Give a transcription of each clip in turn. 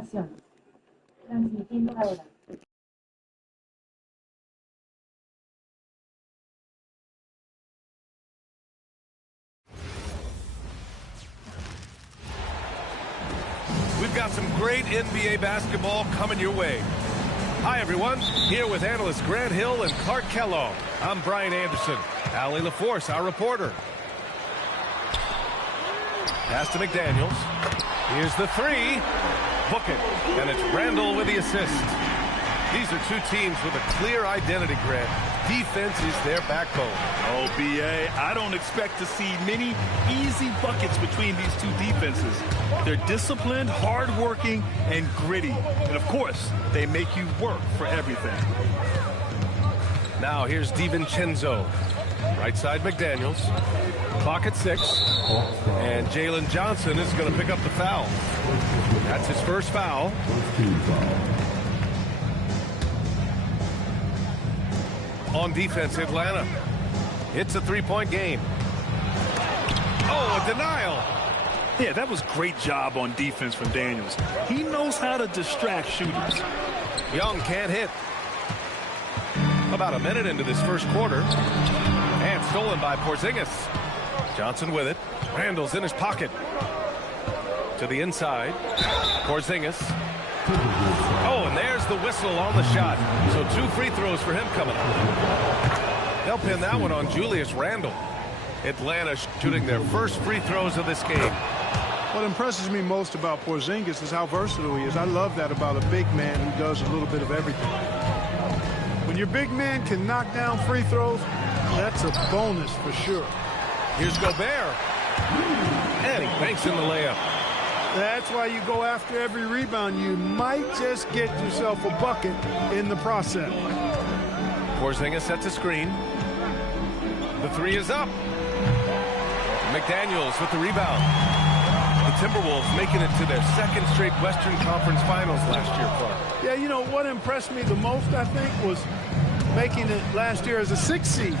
estación. Transmitiendo la hora. We've got some great NBA basketball coming your way. Hi, everyone. Here with analysts Grant Hill and Clark Kellogg. I'm Brian Anderson. Allie LaForce, our reporter. Pass to McDaniels. Here's the three. Book it. And it's Randall with the assist. These are two teams with a clear identity, Grant. Defense is their backbone. Oh, B.A., I don't expect to see many easy buckets between these two defenses. They're disciplined, hardworking, and gritty. And, of course, they make you work for everything. Now here's DiVincenzo. Right side McDaniels. Clock at 6. And Jalen Johnson is going to pick up the foul. That's his first foul. On defense, Atlanta. It's a three-point game. Oh, a denial. Yeah, that was great job on defense from Daniels. He knows how to distract shooters. Young can't hit. About a minute into this first quarter. And stolen by Porzingis. Johnson with it. Randall's in his pocket. To the inside. Porzingis. Oh, and there's the whistle on the shot. So 2 free throws for him coming up. They'll pin that one on Julius Randle. Atlanta shooting their first free throws of this game. What impresses me most about Porzingis is how versatile he is. I love that about a big man who does a little bit of everything. When your big man can knock down free throws, that's a bonus for sure. Here's Gobert. And he banks in the layup. That's why you go after every rebound. You might just get yourself a bucket in the process. Porzingis sets a screen. The three is up. McDaniels with the rebound. The Timberwolves making it to their second straight Western Conference Finals last year, Clark. Yeah, you know, what impressed me the most, I think, was making it last year as a 6th seed.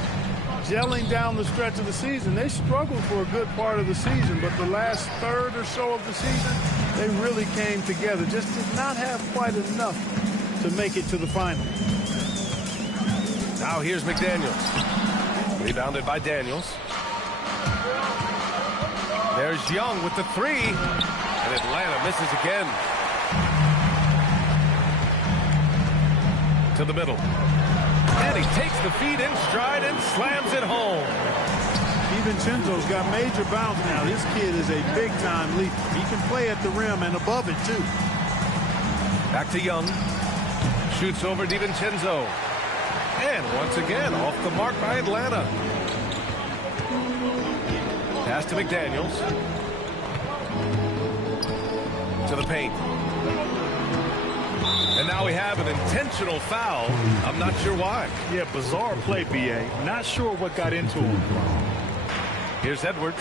Gelling down the stretch of the season. They struggled for a good part of the season, but the last third or so of the season, they really came together. Just did not have quite enough to make it to the final. Now here's McDaniels. Rebounded by Daniels. There's Young with the three. And Atlanta misses again. To the middle. And he takes the feed in stride and slams it home. DiVincenzo's got major bounce now. This kid is a big-time leaper. He can play at the rim and above it, too. Back to Young. Shoots over DiVincenzo. And once again, off the mark by Atlanta. Pass to McDaniels. To the paint. And now we have an intentional foul. I'm not sure why. Yeah, bizarre play, B.A. Not sure what got into him. Here's Edwards.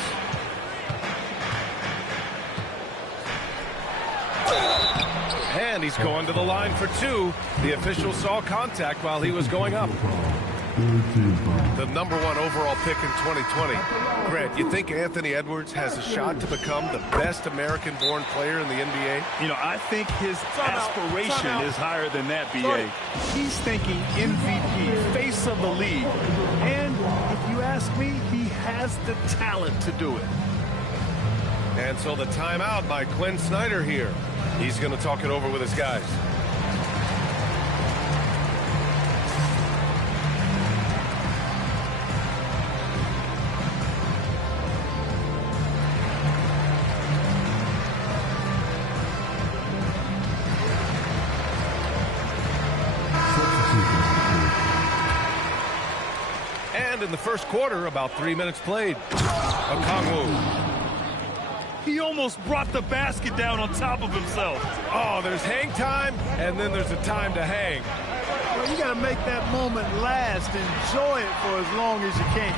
And he's going to the line for 2. The official saw contact while he was going up. The #1 overall pick in 2020. Grant, you think Anthony Edwards has a shot to become the best American-born player in the NBA? You know, I think his aspiration is higher than that, B.A. He's thinking MVP, face of the league. And if you ask me, he has the talent to do it. And so the timeout by Quinn Snyder here. He's going to talk it over with his guys. And in the first quarter, about 3 minutes played. Okongwu. He almost brought the basket down on top of himself. Oh, there's hang time, and then there's a time to hang. Well, you got to make that moment last. Enjoy it for as long as you can.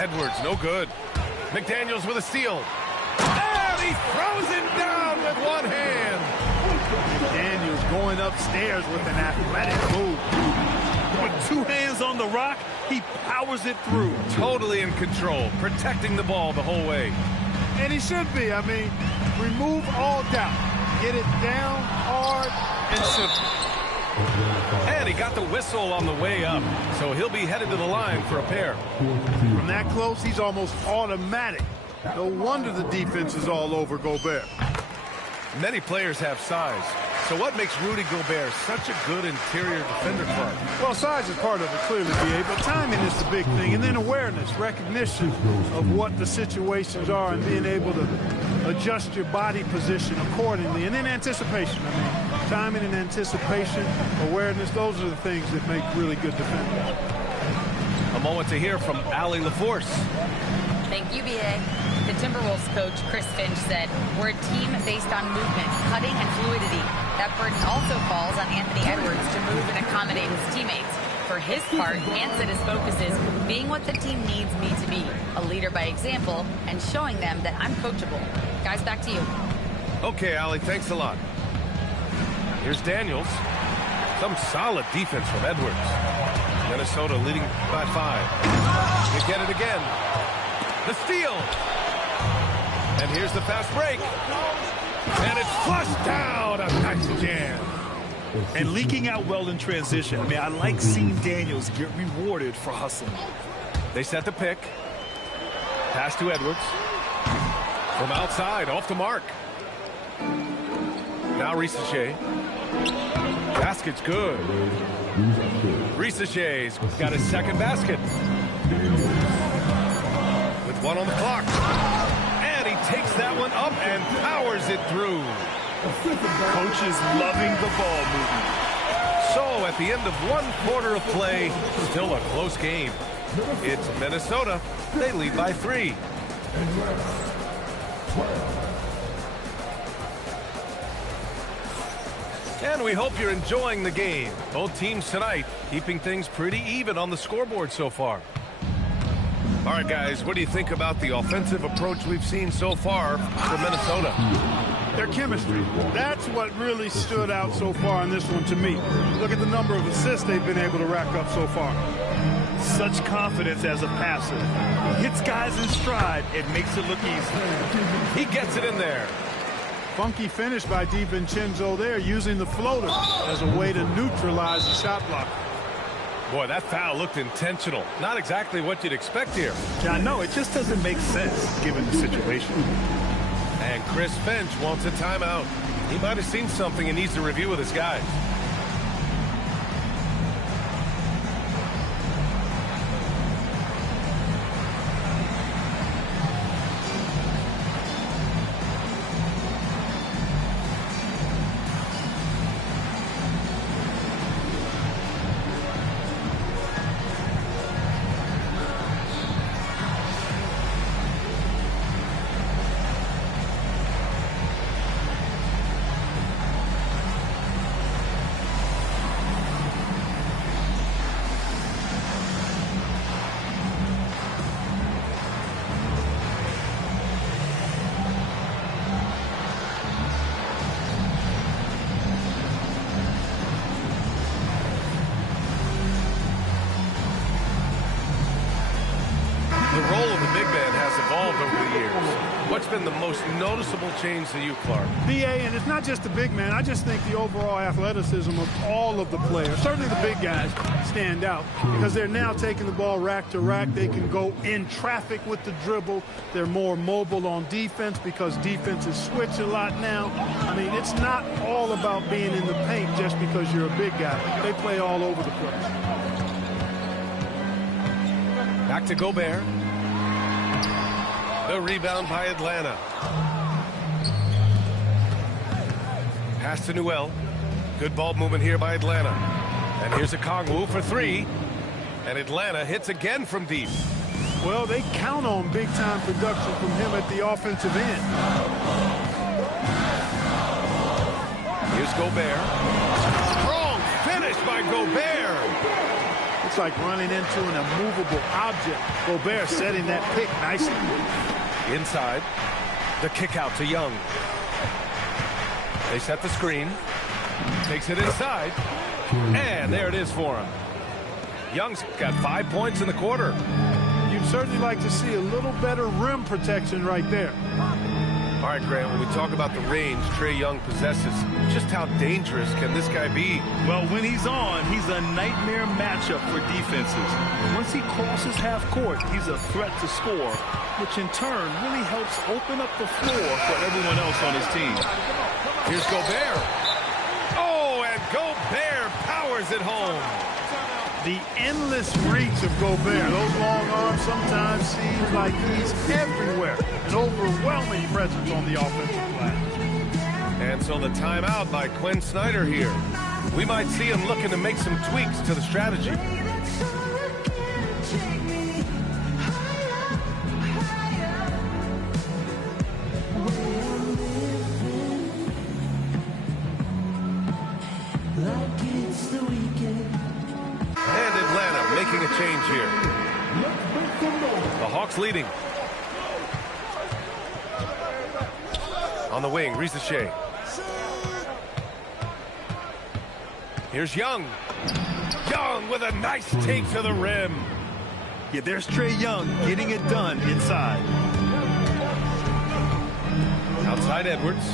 Edwards, no good. McDaniels with a steal. And he throws it down with one hand. McDaniels going upstairs with an athletic move. With 2 hands on the rock, he powers it through. Totally in control, protecting the ball the whole way. And he should be. I mean, remove all doubt. Get it down hard and simple. And he got the whistle on the way up, so he'll be headed to the line for a pair. From that close, he's almost automatic. No wonder the defense is all over Gobert. Many players have size. So what makes Rudy Gobert such a good interior defender, Clark? Well, size is part of it, clearly, B.A., but timing is the big thing. And then awareness, recognition of what the situations are and being able to adjust your body position accordingly. And then anticipation. I mean, timing and anticipation, awareness, those are the things that make really good defenders. A moment to hear from Allie LaForce. Thank you, B.A. The Timberwolves coach, Chris Finch, said, "We're a team based on movement, cutting, and fluidity. That burden also falls on Anthony Edwards to move and accommodate his teammates. For his part, Ant said his focus is being what the team needs me to be, a leader by example, and showing them that I'm coachable." Guys, back to you. Okay, Allie, thanks a lot. Here's Daniels. Some solid defense from Edwards. Minnesota leading by 5. You get it again. The steal. And here's the fast break. And it's flushed down. A nice jam. And leaking out well in transition. I mean, I like seeing Daniels get rewarded for hustling. They set the pick. Pass to Edwards. From outside, off the mark. Now Risacher. Basket's good. Risacher's got his second basket. With 1 on the clock. And he takes that one up and powers it through. Coach is loving the ball movement. So at the end of 1 quarter of play, still a close game. It's Minnesota. They lead by 3. And we hope you're enjoying the game. Both teams tonight keeping things pretty even on the scoreboard so far. All right, guys, what do you think about the offensive approach we've seen so far for Minnesota? Their chemistry. That's what really stood out so far in this one to me. Look at the number of assists they've been able to rack up so far. Such confidence as a passer. He hits guys in stride. It makes it look easy. He gets it in there. Funky finish by DiVincenzo there, using the floater as a way to neutralize the shot block. Boy, that foul looked intentional. Not exactly what you'd expect here. John, no, it just doesn't make sense given the situation. And Chris Finch wants a timeout. He might have seen something and needs to review with his guys. The role of the big man has evolved over the years. What's been the most noticeable change to you, Clark? BA, and it's not just the big man. I just think the overall athleticism of all of the players, certainly the big guys, stand out because they're now taking the ball rack to rack. They can go in traffic with the dribble. They're more mobile on defense because defenses switch a lot now. I mean, it's not all about being in the paint just because you're a big guy. They play all over the place. Back to Gobert. The rebound by Atlanta. Pass to Newell. Good ball movement here by Atlanta. And here's a Kongwu for 3. And Atlanta hits again from deep. Well, they count on big-time production from him at the offensive end. Here's Gobert. Strong finish by Gobert. It's like running into an immovable object. Gobert setting that pick nicely. Inside. The kick out to Young. They set the screen. Takes it inside. And there it is for him. Young's got 5 points in the quarter. You'd certainly like to see a little better rim protection right there. All right, Grant, when we talk about the range Trae Young possesses, just how dangerous can this guy be? Well, when he's on, he's a nightmare matchup for defenses. Once he crosses half court, he's a threat to score, which in turn really helps open up the floor for everyone else on his team. Here's Gobert. Oh, and Gobert powers it home. The endless reach of Gobert. Those long arms sometimes seem like he's everywhere. An overwhelming presence on the offensive glass. And so the timeout by Quinn Snyder here. We might see him looking to make some tweaks to the strategy. And Atlanta making a change here. The Hawks leading. On the wing, Risache. Here's Young. Young with a nice take to the rim. Yeah, there's Trae Young getting it done inside. Outside Edwards.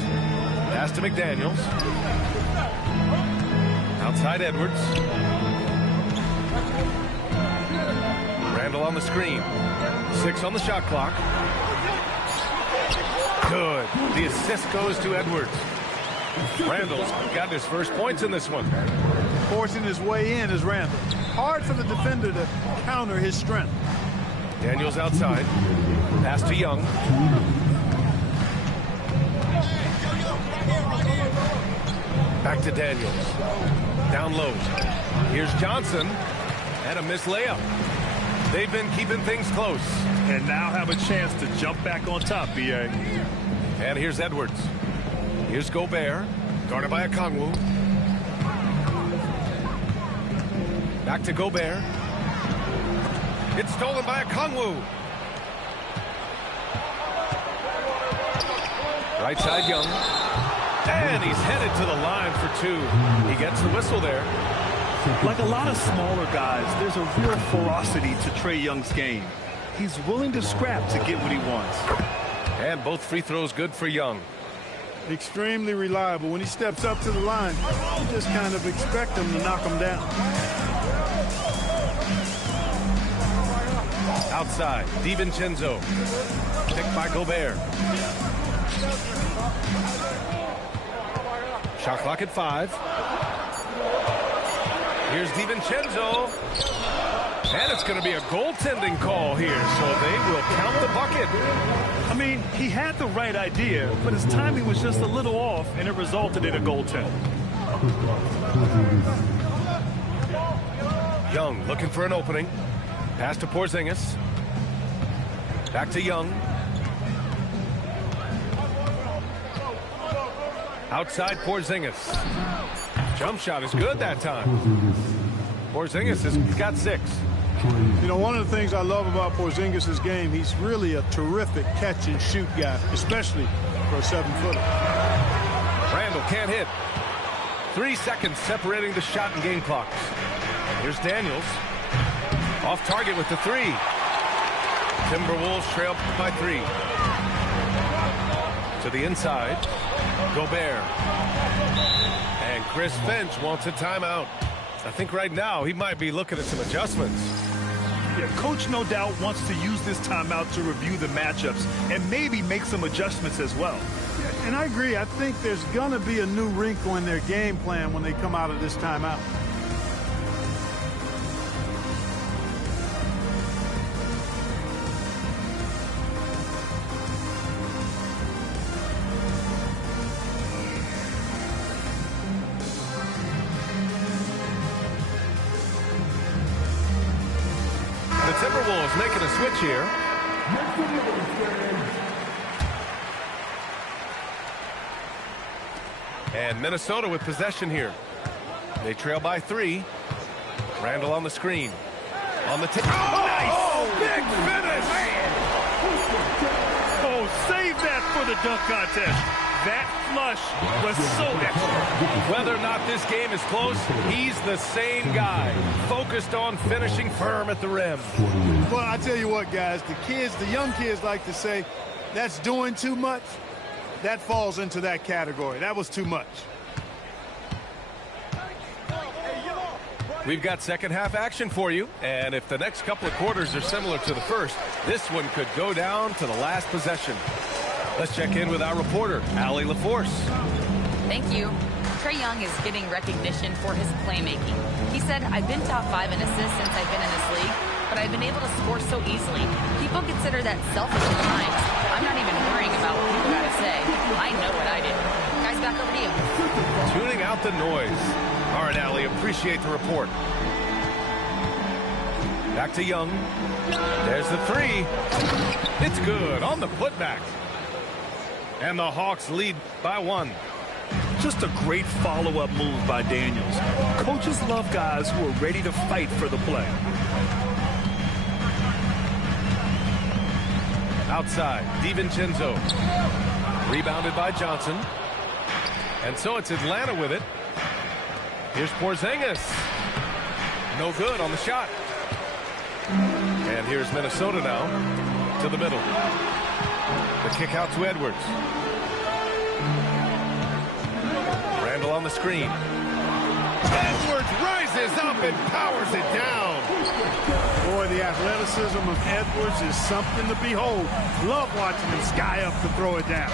Pass to McDaniels. Outside Edwards. Randall on the screen. 6 on the shot clock. Good. The assist goes to Edwards. Randall's got his first points in this one. Forcing his way in is Randall. Hard for the defender to counter his strength. Daniels outside. Pass to Young. Back to Daniels. Down low. Here's Johnson. And a missed layup. They've been keeping things close. And now have a chance to jump back on top, B.A. And here's Edwards. Here's Gobert. Guarded by Okongwu. Back to Gobert. It's stolen by Okongwu. Right side Young. And he's headed to the line for 2. He gets the whistle there. Like a lot of smaller guys, there's a real ferocity to Trae Young's game. He's willing to scrap to get what he wants. And both free throws good for Young. Extremely reliable. When he steps up to the line, you just kind of expect him to knock him down. Outside, DiVincenzo. Picked by Gobert. Shot clock at 5. Here's DiVincenzo. And it's going to be a goaltending call here, so they will count the bucket. I mean, he had the right idea, but his timing was just a little off, and it resulted in a goaltend. Young looking for an opening. Pass to Porzingis. Back to Young. Outside Porzingis. Jump shot is good that time. Porzingis has got 6. You know, one of the things I love about Porzingis' game, he's really a terrific catch-and-shoot guy, especially for a 7-footer. Randall can't hit. 3 seconds separating the shot and game clocks. Here's Daniels. Off target with the 3. Timberwolves trail by 3. To the inside. Gobert. And Chris Finch wants a timeout. I think right now he might be looking at some adjustments. Yeah, coach no doubt wants to use this timeout to review the matchups and maybe make some adjustments as well. Yeah, and I agree. I think there's going to be a new wrinkle in their game plan when they come out of this timeout. The Timberwolves making a switch here. And Minnesota with possession here. They trail by 3. Randall on the screen. On the tip. Oh, nice! Big finish! Oh, save that for the dunk contest. That flush was so excellent. Whether or not this game is close, he's the same guy. Focused on finishing firm at the rim. Well, I tell you what, guys, the young kids like to say, that's doing too much. that falls into that category. That was too much. We've got second half action for you, and if the next couple of quarters are similar to the first, this one could go down to the last possession. Let's check in with our reporter, Allie LaForce. Thank you. Trae Young is getting recognition for his playmaking. He said, "I've been top 5 in assists since I've been in this league, but I've been able to score so easily. People consider that selfish at times. I'm not even worrying about what people got to say. I know what I do." Guys, back over to you. Tuning out the noise. All right, Allie, appreciate the report. Back to Young. There's the three. It's good on the putback. And the Hawks lead by 1. Just a great follow-up move by Daniels. Coaches love guys who are ready to fight for the play. Outside, DiVincenzo. Rebounded by Johnson. And so it's Atlanta with it. Here's Porzingis. No good on the shot. And here's Minnesota now to the middle. The kick out to Edwards. Randall on the screen. Edwards rises up and powers it down. Boy, the athleticism of Edwards is something to behold. Love watching him sky up to throw it down.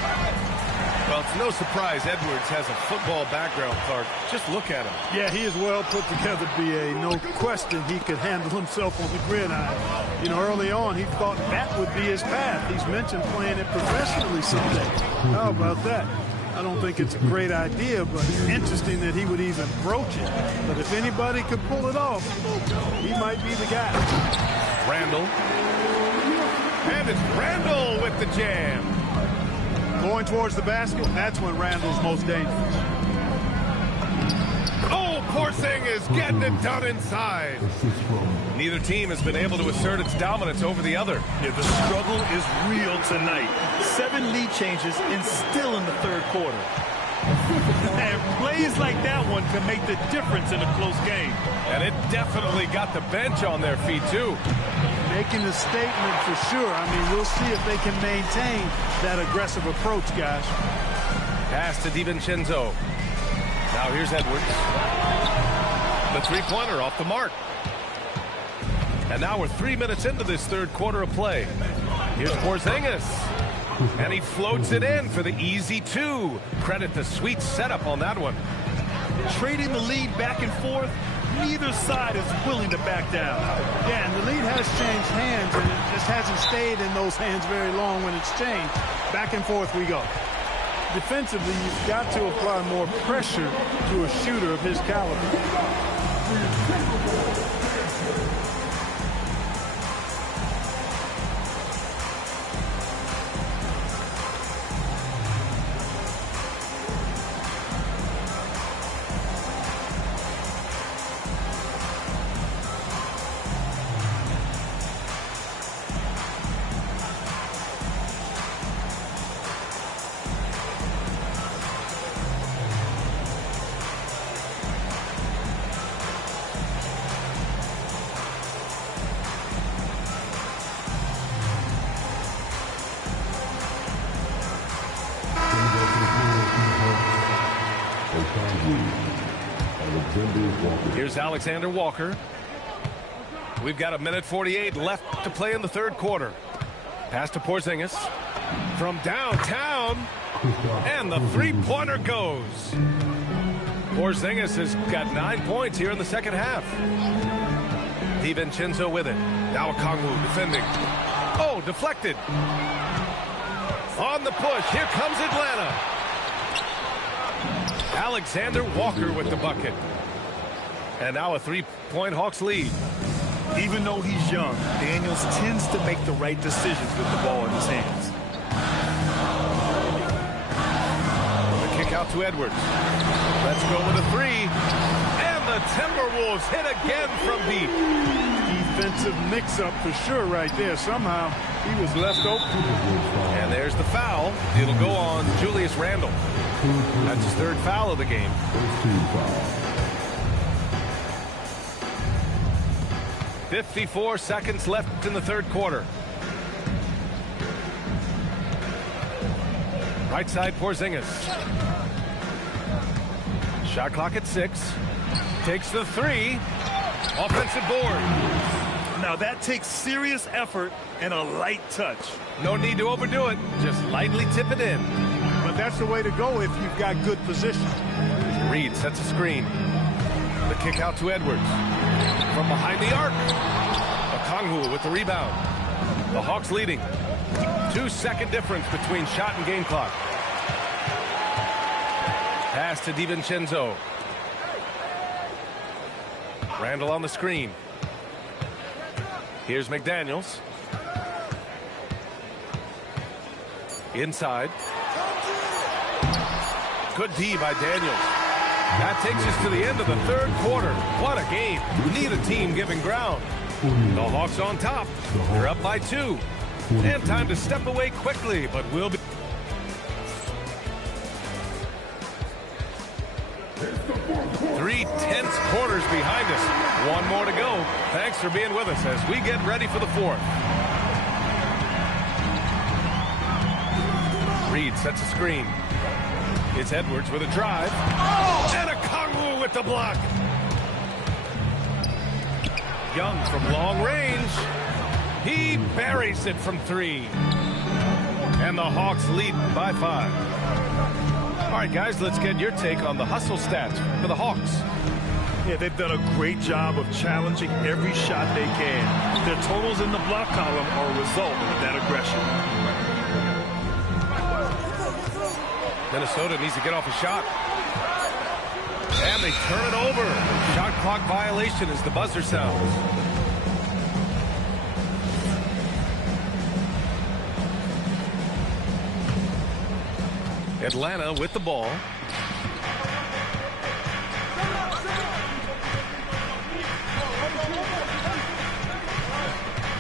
Well, it's no surprise Edwards has a football background, Clark. Just look at him. Yeah, he is well put together, B.A. No question he could handle himself on the gridiron. You know, early on, he thought that would be his path. He's mentioned playing it professionally someday. How about that? I don't think it's a great idea, but interesting that he would even broach it. But if anybody could pull it off, he might be the guy. Randall. And it's Randall with the jam. Going towards the basket, that's when Randall's most dangerous. Oh, Porzingis getting it done inside. Neither team has been able to assert its dominance over the other. Yeah, the struggle is real tonight. 7 lead changes and still in the third quarter. And plays like that one can make the difference in a close game. And it definitely got the bench on their feet, too. Making a statement for sure. I mean, we'll see if they can maintain that aggressive approach, guys. Pass to DiVincenzo. Now here's Edwards. The three-pointer off the mark. And now we're 3 minutes into this third quarter of play. Here's Porzingis. And he floats it in for the easy 2. Credit the sweet setup on that one. Trading the lead back and forth, neither side is willing to back down. Yeah, and the lead has changed hands, and it just hasn't stayed in those hands very long when it's changed. Back and forth we go. Defensively, you've got to apply more pressure to a shooter of his caliber. Here's Alexander Walker. We've got 1:48 left to play in the third quarter. Pass to Porzingis from downtown, and the three-pointer goes. Porzingis has got 9 points here in the second half. DiVincenzo with it. Now Okongwu defending. Oh, deflected. On the push, here comes Atlanta. Alexander Walker with the bucket. And now a 3-point Hawks lead. Even though he's young, Daniels tends to make the right decisions with the ball in his hands. The kick out to Edwards. Let's go with a 3. And the Timberwolves hit again from deep. Defensive mix-up for sure right there. Somehow he was left open. And there's the foul. It'll go on Julius Randle. That's his third foul of the game. 54 seconds left in the third quarter. Right side, Porzingis. Shot clock at 6. Takes the 3. Offensive board. Now that takes serious effort and a light touch. No need to overdo it. Just lightly tip it in. But that's the way to go if you've got good position. Reed sets a screen. The kick out to Edwards. From behind the arc. Okongwu with the rebound. The Hawks leading. 2-second difference between shot and game clock. Pass to DiVincenzo. Randall on the screen. Here's McDaniels. Inside. Good D by Daniels. That takes us to the end of the third quarter. What a game. Neither team giving ground. The Hawks on top. They're up by 2. And time to step away quickly, but we'll be... Three tense quarters behind us. One more to go. Thanks for being with us as we get ready for the fourth. Reed sets a screen. It's Edwards with a drive. And Okongwu with the block. Young from long range. He buries it from 3. And the Hawks lead by 5. All right, guys, let's get your take on the hustle stats for the Hawks. Yeah, they've done a great job of challenging every shot they can. Their totals in the block column are a result of that aggression. Minnesota needs to get off a shot. And they turn it over. Shot clock violation as the buzzer sounds. Atlanta with the ball.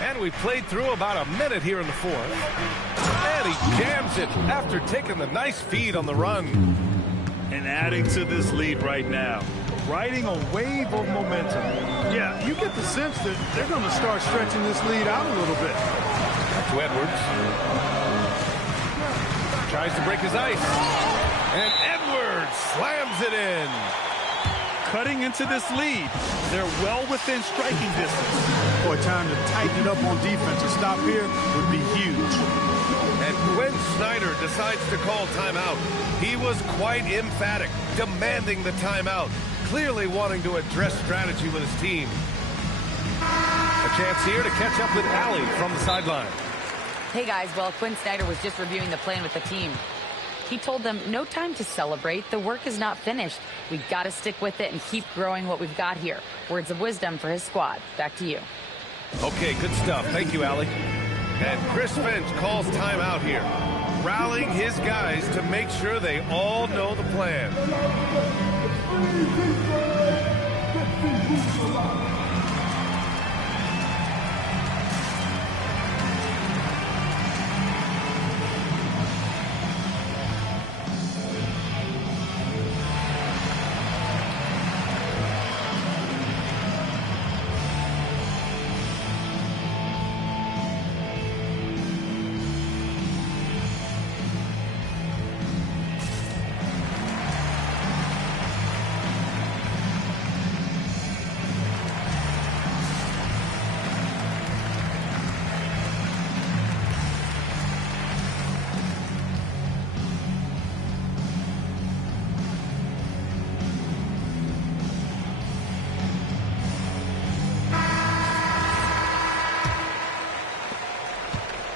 And we played through about a minute here in the fourth. And he jams it after taking the nice feed on the run. And adding to this lead right now. Riding a wave of momentum. Yeah, you get the sense that they're going to start stretching this lead out a little bit. Back to Edwards. Tries to break his ice. And Edwards slams it in. Cutting into this lead. They're well within striking distance. Boy, time to tighten it up on defense. A stop here would be huge. And Quinn Snyder decides to call timeout. He was quite emphatic, demanding the timeout, clearly wanting to address strategy with his team. A chance here to catch up with Allie from the sideline. Hey guys, well, Quinn Snyder was just reviewing the plan with the team. He told them no time to celebrate. The work is not finished. We got to stick with it and keep growing what we've got here. Words of wisdom for his squad. Back to you. Okay, good stuff. Thank you, Allie. And Chris Finch calls timeout here, rallying his guys to make sure they all know the plan.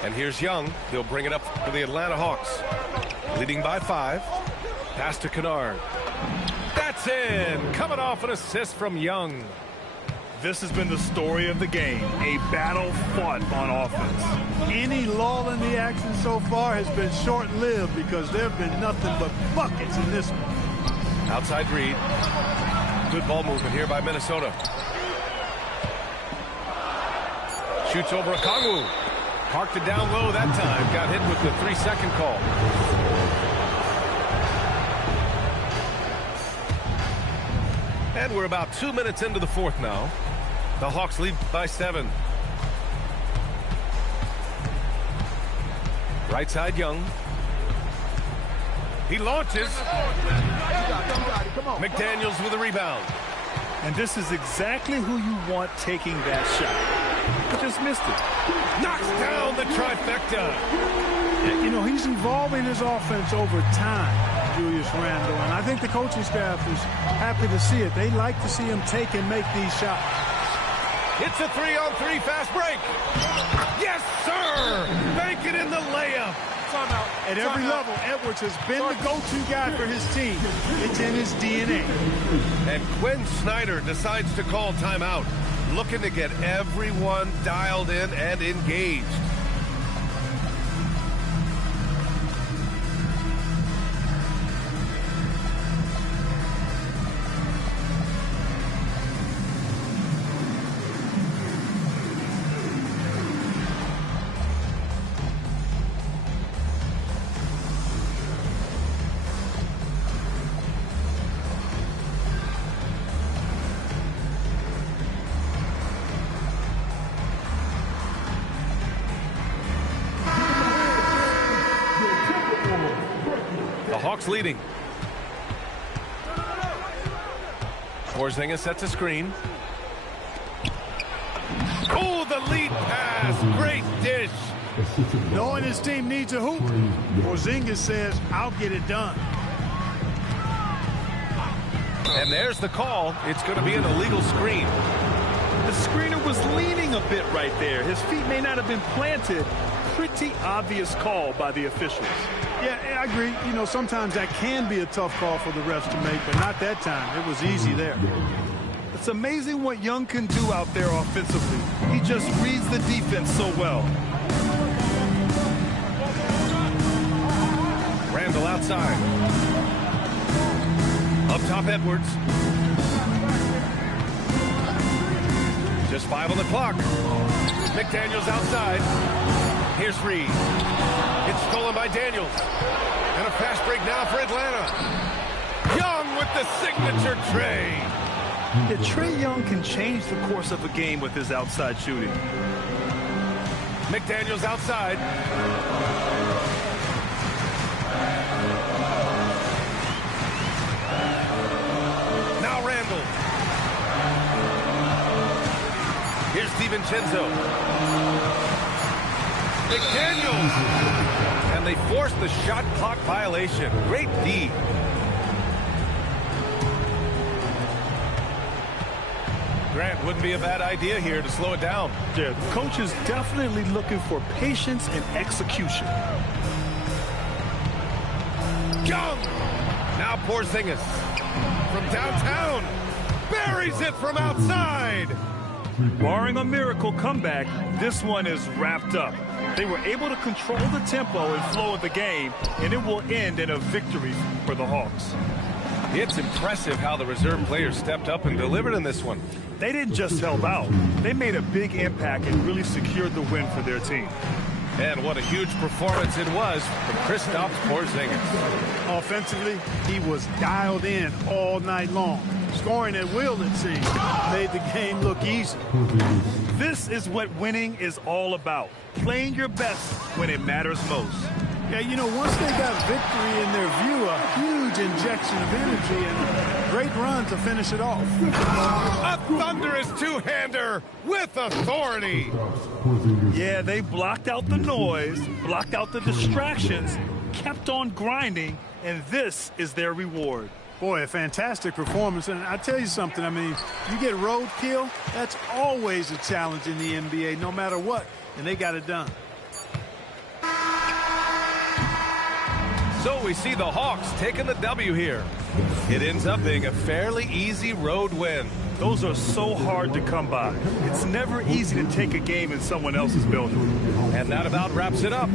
And here's Young. He'll bring it up for the Atlanta Hawks. Leading by 5. Pass to Kennard. That's in. Coming off an assist from Young. This has been the story of the game. A battle fought on offense. Any lull in the action so far has been short-lived because there have been nothing but buckets in this one. Outside Reed. Good ball movement here by Minnesota. Shoots over Okongwu. Parked it down low that time. Got hit with the 3-second call. And we're about 2 minutes into the fourth now. The Hawks lead by 7. Right side Young. He launches. McDaniels with a rebound. And this is exactly who you want taking that shot. He just missed it. Knocks down the trifecta. You know, he's evolving his offense over time, Julius Randle, and I think the coaching staff is happy to see it. They like to see him take and make these shots. It's a 3-on-3 fast break. Yes, sir. Bank it in the layup. At every level, Edwards has been the go-to guy for his team. It's in his DNA. And Quinn Snyder decides to call timeout, looking to get everyone dialed in and engaged. Hawks leading. Porzingis sets a screen. Oh, the lead pass. Great dish. Knowing his team needs a hoop, Porzingis says, I'll get it done. And there's the call. It's going to be an illegal screen. The screener was leaning a bit right there. His feet may not have been planted. Pretty obvious call by the officials. Yeah, I agree. You know, sometimes that can be a tough call for the refs to make, but not that time. It was easy there. It's amazing what Young can do out there offensively. He just reads the defense so well. Randall outside. Up top, Edwards. Just 5 on the clock. McDaniels outside. Here's Reed. It's stolen by Daniels. And a fast break now for Atlanta. Young with the signature tray. Yeah, Trae Young can change the course of a game with his outside shooting. McDaniels outside. Now Randall. Here's DiVincenzo. McDaniels. And they force the shot clock violation. Great D. Grant, wouldn't be a bad idea here to slow it down. Yeah, the coach is definitely looking for patience and execution. Young! Now Porzingis from downtown. Buries it from outside. Barring a miracle comeback, this one is wrapped up. They were able to control the tempo and flow of the game, and it will end in a victory for the Hawks. It's impressive how the reserve players stepped up and delivered in this one. They didn't just help out. They made a big impact and really secured the win for their team. And what a huge performance it was from Kristaps Porzingis. Offensively, he was dialed in all night long. Scoring at will, it seems, made the game look easy. This is what winning is all about. Playing your best when it matters most. Yeah, you know, once they got victory in their view, a huge injection of energy and a great run to finish it off. A thunderous two-hander with authority. Yeah, they blocked out the noise, blocked out the distractions, kept on grinding, and this is their reward. Boy, a fantastic performance. And I tell you something, I mean, you get roadkill, that's always a challenge in the NBA, no matter what. And they got it done. So we see the Hawks taking the W here. It ends up being a fairly easy road win. Those are so hard to come by. It's never easy to take a game in someone else's building. And that about wraps it up.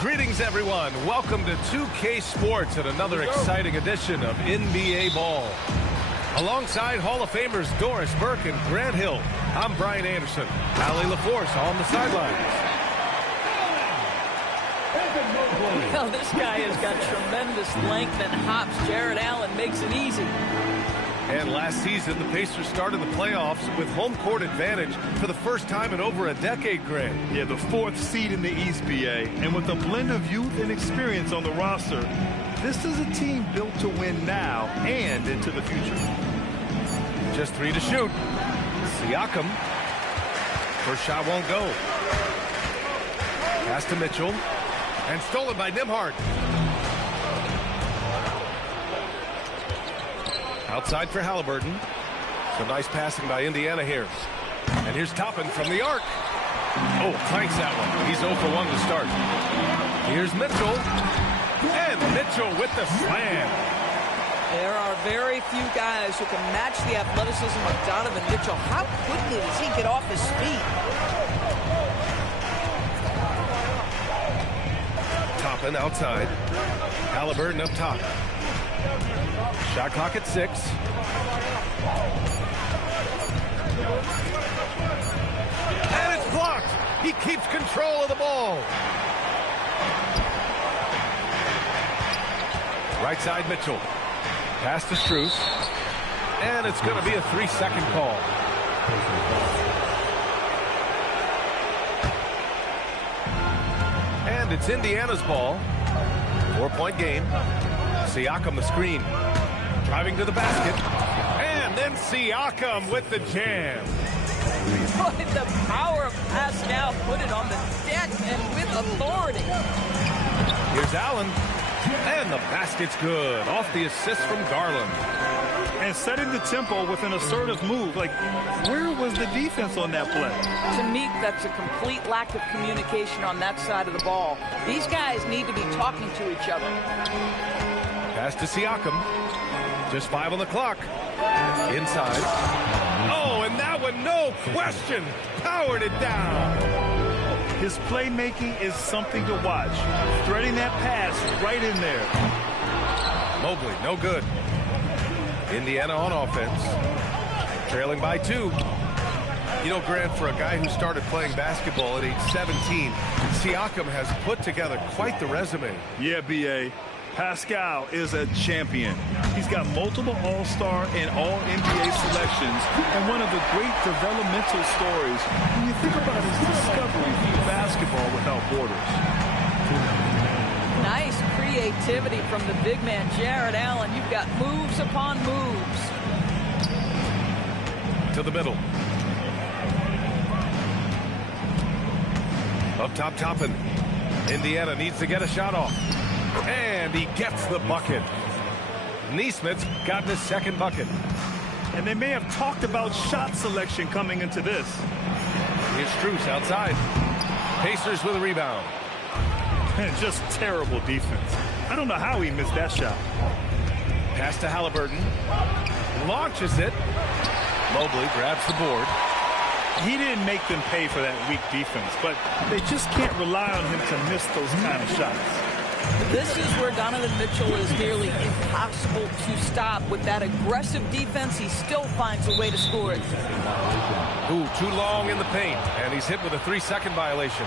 Greetings, everyone. Welcome to 2K Sports and another exciting edition of NBA Ball. Alongside Hall of Famers Doris Burke and Grant Hill, I'm Brian Anderson. Allie LaForce on the sidelines. Well, this guy has got tremendous length and hops. Jared Allen makes it easy. And last season, the Pacers started the playoffs with home court advantage for the first time in over a decade, Grant. Yeah, the 4th seed in the East, BA. And with a blend of youth and experience on the roster, this is a team built to win now and into the future. Just 3 to shoot. Siakam. First shot won't go. Pass to Mitchell. And stolen by Nembhard. Outside for Halliburton. Some nice passing by Indiana here. And here's Toppin from the arc. Oh, clanks that one. He's 0 for 1 to start. Here's Mitchell. And Mitchell with the slam. There are very few guys who can match the athleticism of Donovan Mitchell. How quickly does he get off his feet? Toppin outside. Halliburton up top. Shot clock at 6. And it's blocked. He keeps control of the ball. Right side Mitchell. Pass to Strus. And it's going to be a 3-second call. And it's Indiana's ball. 4-point game. Siakam the screen. Driving to the basket. And then Siakam with the jam. Boy, the power of Pascal put it on the deck and with authority. Here's Allen. And the basket's good. Off the assist from Garland. And setting the tempo with an assertive move. Like, where was the defense on that play? To me, that's a complete lack of communication on that side of the ball. These guys need to be talking to each other. Pass to Siakam. Just 5 on the clock. Inside. Oh, and that one, no question, powered it down. His playmaking is something to watch. Threading that pass right in there. Mobley, no good. Indiana on offense. Trailing by 2. You know, Grant, for a guy who started playing basketball at age 17, Siakam has put together quite the resume. Yeah, B.A. Pascal is a champion. He's got multiple All-Star and All-NBA selections, and one of the great developmental stories when you think about his discovery through basketball without borders. Nice creativity from the big man, Jared Allen. You've got moves upon moves. To the middle. Up top, Toppin. Indiana needs to get a shot off. And he gets the bucket. Neesmith's gotten his second bucket. And they may have talked about shot selection coming into this. Here's Strus outside. Pacers with a rebound. And just terrible defense. I don't know how he missed that shot. Pass to Halliburton. Launches it. Mobley grabs the board. He didn't make them pay for that weak defense, but they just can't rely on him to miss those kind of shots. This is where Donovan Mitchell is nearly impossible to stop. With that aggressive defense, he still finds a way to score it. Ooh, too long in the paint, and he's hit with a 3-second violation.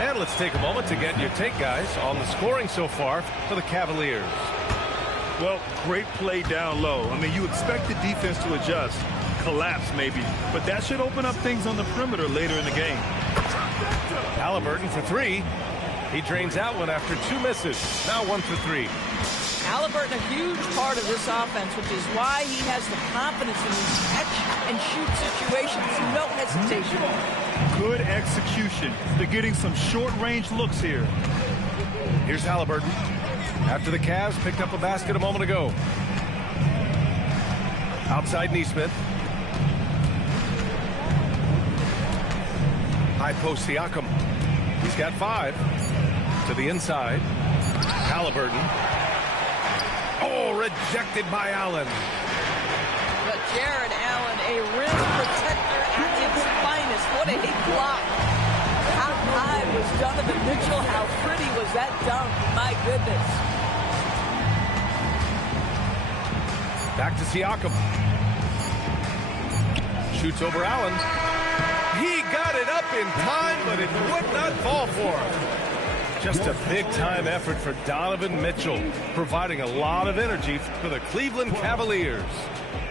And let's take a moment to get your take, guys, on the scoring so far for the Cavaliers. Well, great play down low. I mean, you expect the defense to adjust, collapse maybe, but that should open up things on the perimeter later in the game. Halliburton for 3. He drains that one after 2 misses. Now 1 for 3. Halliburton, a huge part of this offense, which is why he has the confidence in these catch-and-shoot situations. No hesitation. Good execution. They're getting some short-range looks here. Here's Halliburton. After the Cavs picked up a basket a moment ago. Outside Neesmith. High post Siakam. He's got 5. To the inside. Halliburton. Oh, rejected by Allen. But Jared Allen, a rim protector at its finest. What a block. How high is Donovan Mitchell. How pretty was that dunk? My goodness. Back to Siakam. Shoots over Allen. He got it up in time, but it would not fall for him. Just a big-time effort for Donovan Mitchell, providing a lot of energy for the Cleveland Cavaliers.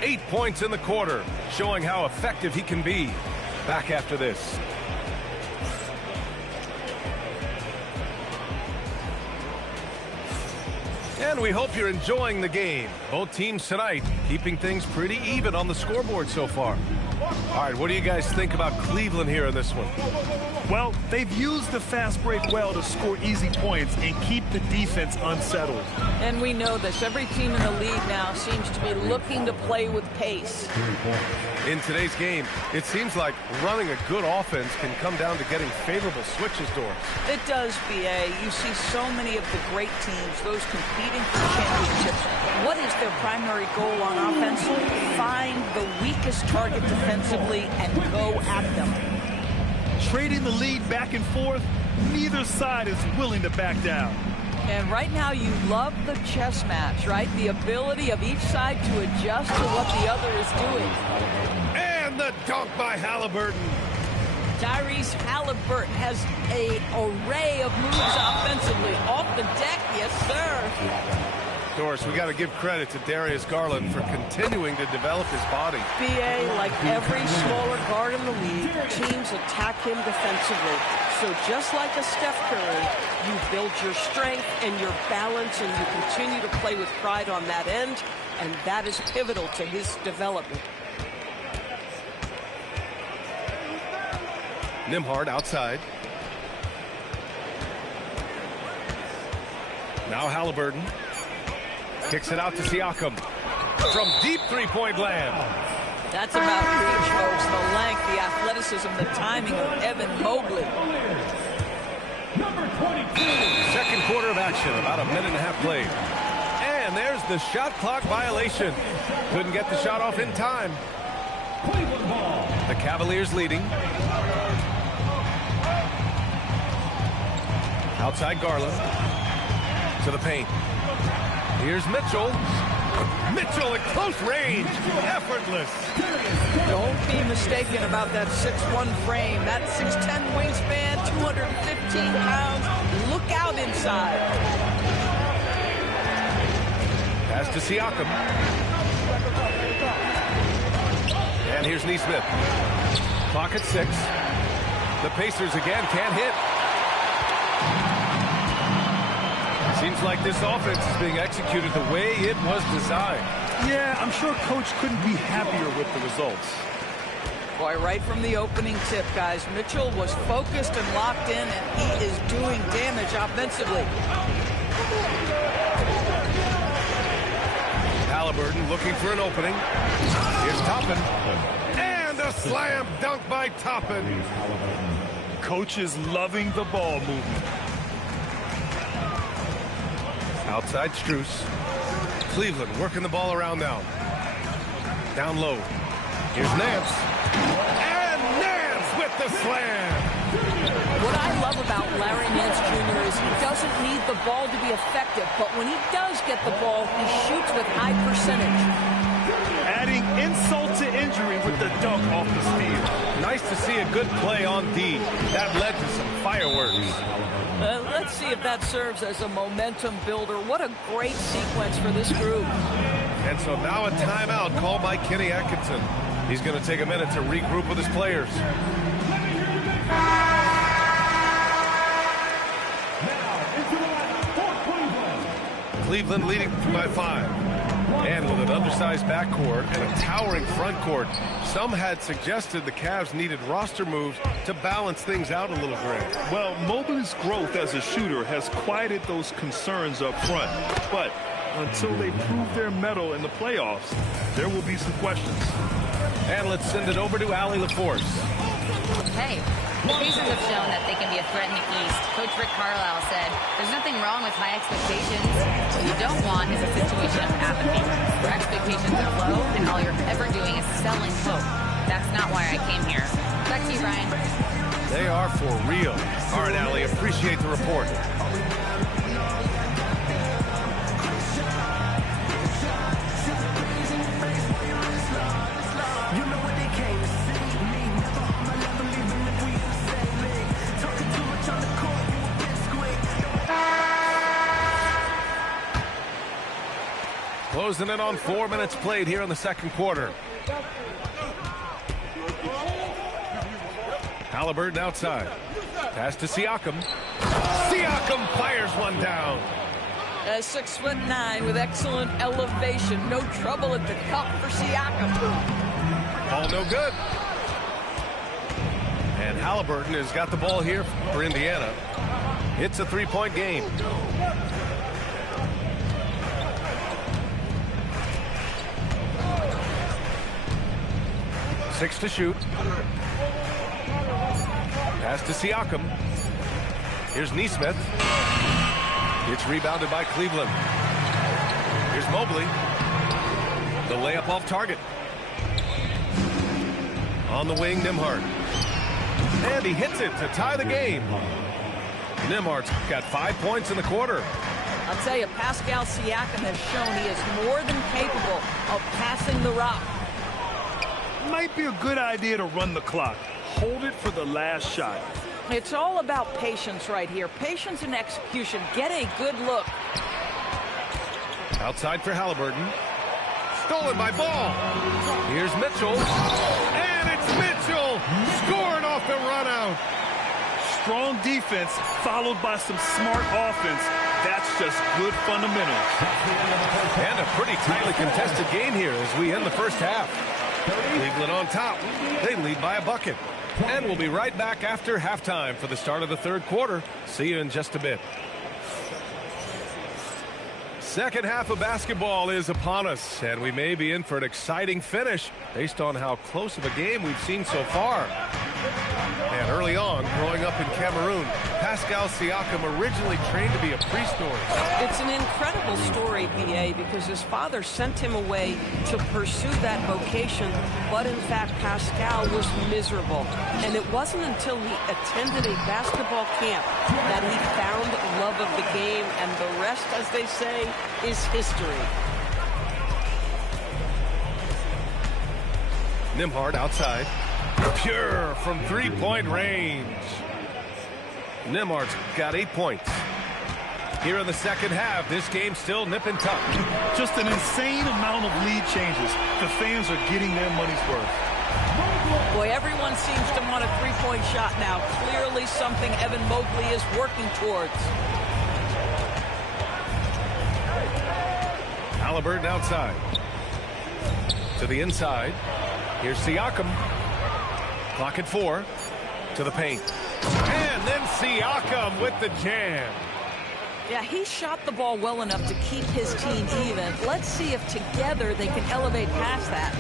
8 points in the quarter, showing how effective he can be. Back after this. And we hope you're enjoying the game. Both teams tonight keeping things pretty even on the scoreboard so far. All right, what do you guys think about Cleveland here in this one? Well, they've used the fast break well to score easy points and keep the defense unsettled. And we know this. Every team in the league now seems to be looking to play with pace. In today's game, it seems like running a good offense can come down to getting favorable switches, Doris. It does, BA. You see so many of the great teams, those competing for championships. What is their primary goal on offense? Find the weakest target defensively and go at them. Trading the lead back and forth, neither side is willing to back down. And right now you love the chess match, right? The ability of each side to adjust to what the other is doing. And the dunk by Halliburton. Tyrese Halliburton has an array of moves offensively. Off the deck, yes, sir. Doris, we got to give credit to Darius Garland for continuing to develop his body. BA, like every smaller guard in the league, teams attack him defensively. So just like a Steph Curry, you build your strength and your balance, and you continue to play with pride on that end, and that is pivotal to his development. Nembhard outside. Now Halliburton. Kicks it out to Siakam. From deep three-point land. That's about reach, folks. The length, the athleticism, the timing of Evan Mobley. Second quarter of action, about a minute and a half played. And there's the shot clock violation. Couldn't get the shot off in time. The Cavaliers leading. Outside Garland. To the paint. Here's Mitchell. Mitchell at close range. Effortless. Don't be mistaken about that 6'1 frame. That 6'10 wingspan, 215 pounds. Look out inside. Pass to Siakam. And here's Nesmith. Clock at 6. The Pacers again can't hit. Seems like this offense is being executed the way it was designed. Yeah, I'm sure Coach couldn't be happier with the results. Boy, right from the opening tip, guys, Mitchell was focused and locked in, and he is doing damage offensively. Halliburton looking for an opening. Here's Toppin. And a slam dunk by Toppin. Coach is loving the ball movement. Outside Strus. Cleveland working the ball around now. Down low. Here's Nance. And Nance with the slam. What I love about Larry Nance Jr. is he doesn't need the ball to be effective, but when he does get the ball, he shoots with high percentage. Adding insult to injury with the dunk off the steal. Nice to see a good play on D. That led to some fireworks. Let's see if that serves as a momentum builder. What a great sequence for this group. And so now a timeout called by Kenny Atkinson. He's going to take a minute to regroup with his players. Cleveland leading by 5. And with an undersized backcourt and a towering front court, some had suggested the Cavs needed roster moves to balance things out a little bit. Well, Mobley's growth as a shooter has quieted those concerns up front. But until they prove their mettle in the playoffs, there will be some questions. And let's send it over to Allie LaForce. Hey, the Pacers have shown that they can be a threat in the East. Coach Rick Carlisle said, there's nothing wrong with high expectations. What you don't want is a situation of apathy, where expectations are low and all you're ever doing is selling hope. That's not why I came here. Back to you, Brian. They are for real. All right, Allie, appreciate the report. Closing in on 4 minutes played here in the second quarter. Halliburton outside. Pass to Siakam. Siakam fires one down. 6'9" with excellent elevation. No trouble at the cup for Siakam. Ball no good. And Halliburton has got the ball here for Indiana. It's a three-point game. 6 to shoot. Pass to Siakam. Here's Nesmith. It's rebounded by Cleveland. Here's Mobley. The layup off target. On the wing, Nembhard. And he hits it to tie the game. Nembhard's got 5 points in the quarter. I'll tell you, Pascal Siakam has shown he is more than capable of passing the rock. Might be a good idea to run the clock. Hold it for the last shot. It's all about patience right here. Patience and execution. Get a good look. Outside for Halliburton. Stolen by Ball. Here's Mitchell. And it's Mitchell scoring off the run out. Strong defense followed by some smart offense. That's just good fundamentals. And a pretty tightly contested game here as we end the first half. Cleveland on top. They lead by a bucket. And we'll be right back after halftime for the start of the third quarter. See you in just a bit. Second half of basketball is upon us, and we may be in for an exciting finish based on how close of a game we've seen so far. And early on, growing up in Cameroon, Pascal Siakam originally trained to be a priest. It's an incredible story, B.A., because his father sent him away to pursue that vocation, but in fact, Pascal was miserable. And it wasn't until he attended a basketball camp that he found love of the game, and the rest, as they say, is history. Nembhard outside. Pure from three-point range. Nembhard's got 8 points. Here in the second half, this game's still nip and tuck. Just an insane amount of lead changes. The fans are getting their money's worth. Boy, everyone seems to want a three-point shot now. Clearly something Evan Mobley is working towards. Halliburton outside. To the inside. Here's Siakam. Clock at 4. To the paint. And then Siakam with the jam. Yeah, he shot the ball well enough to keep his team even. Let's see if together they can elevate past that.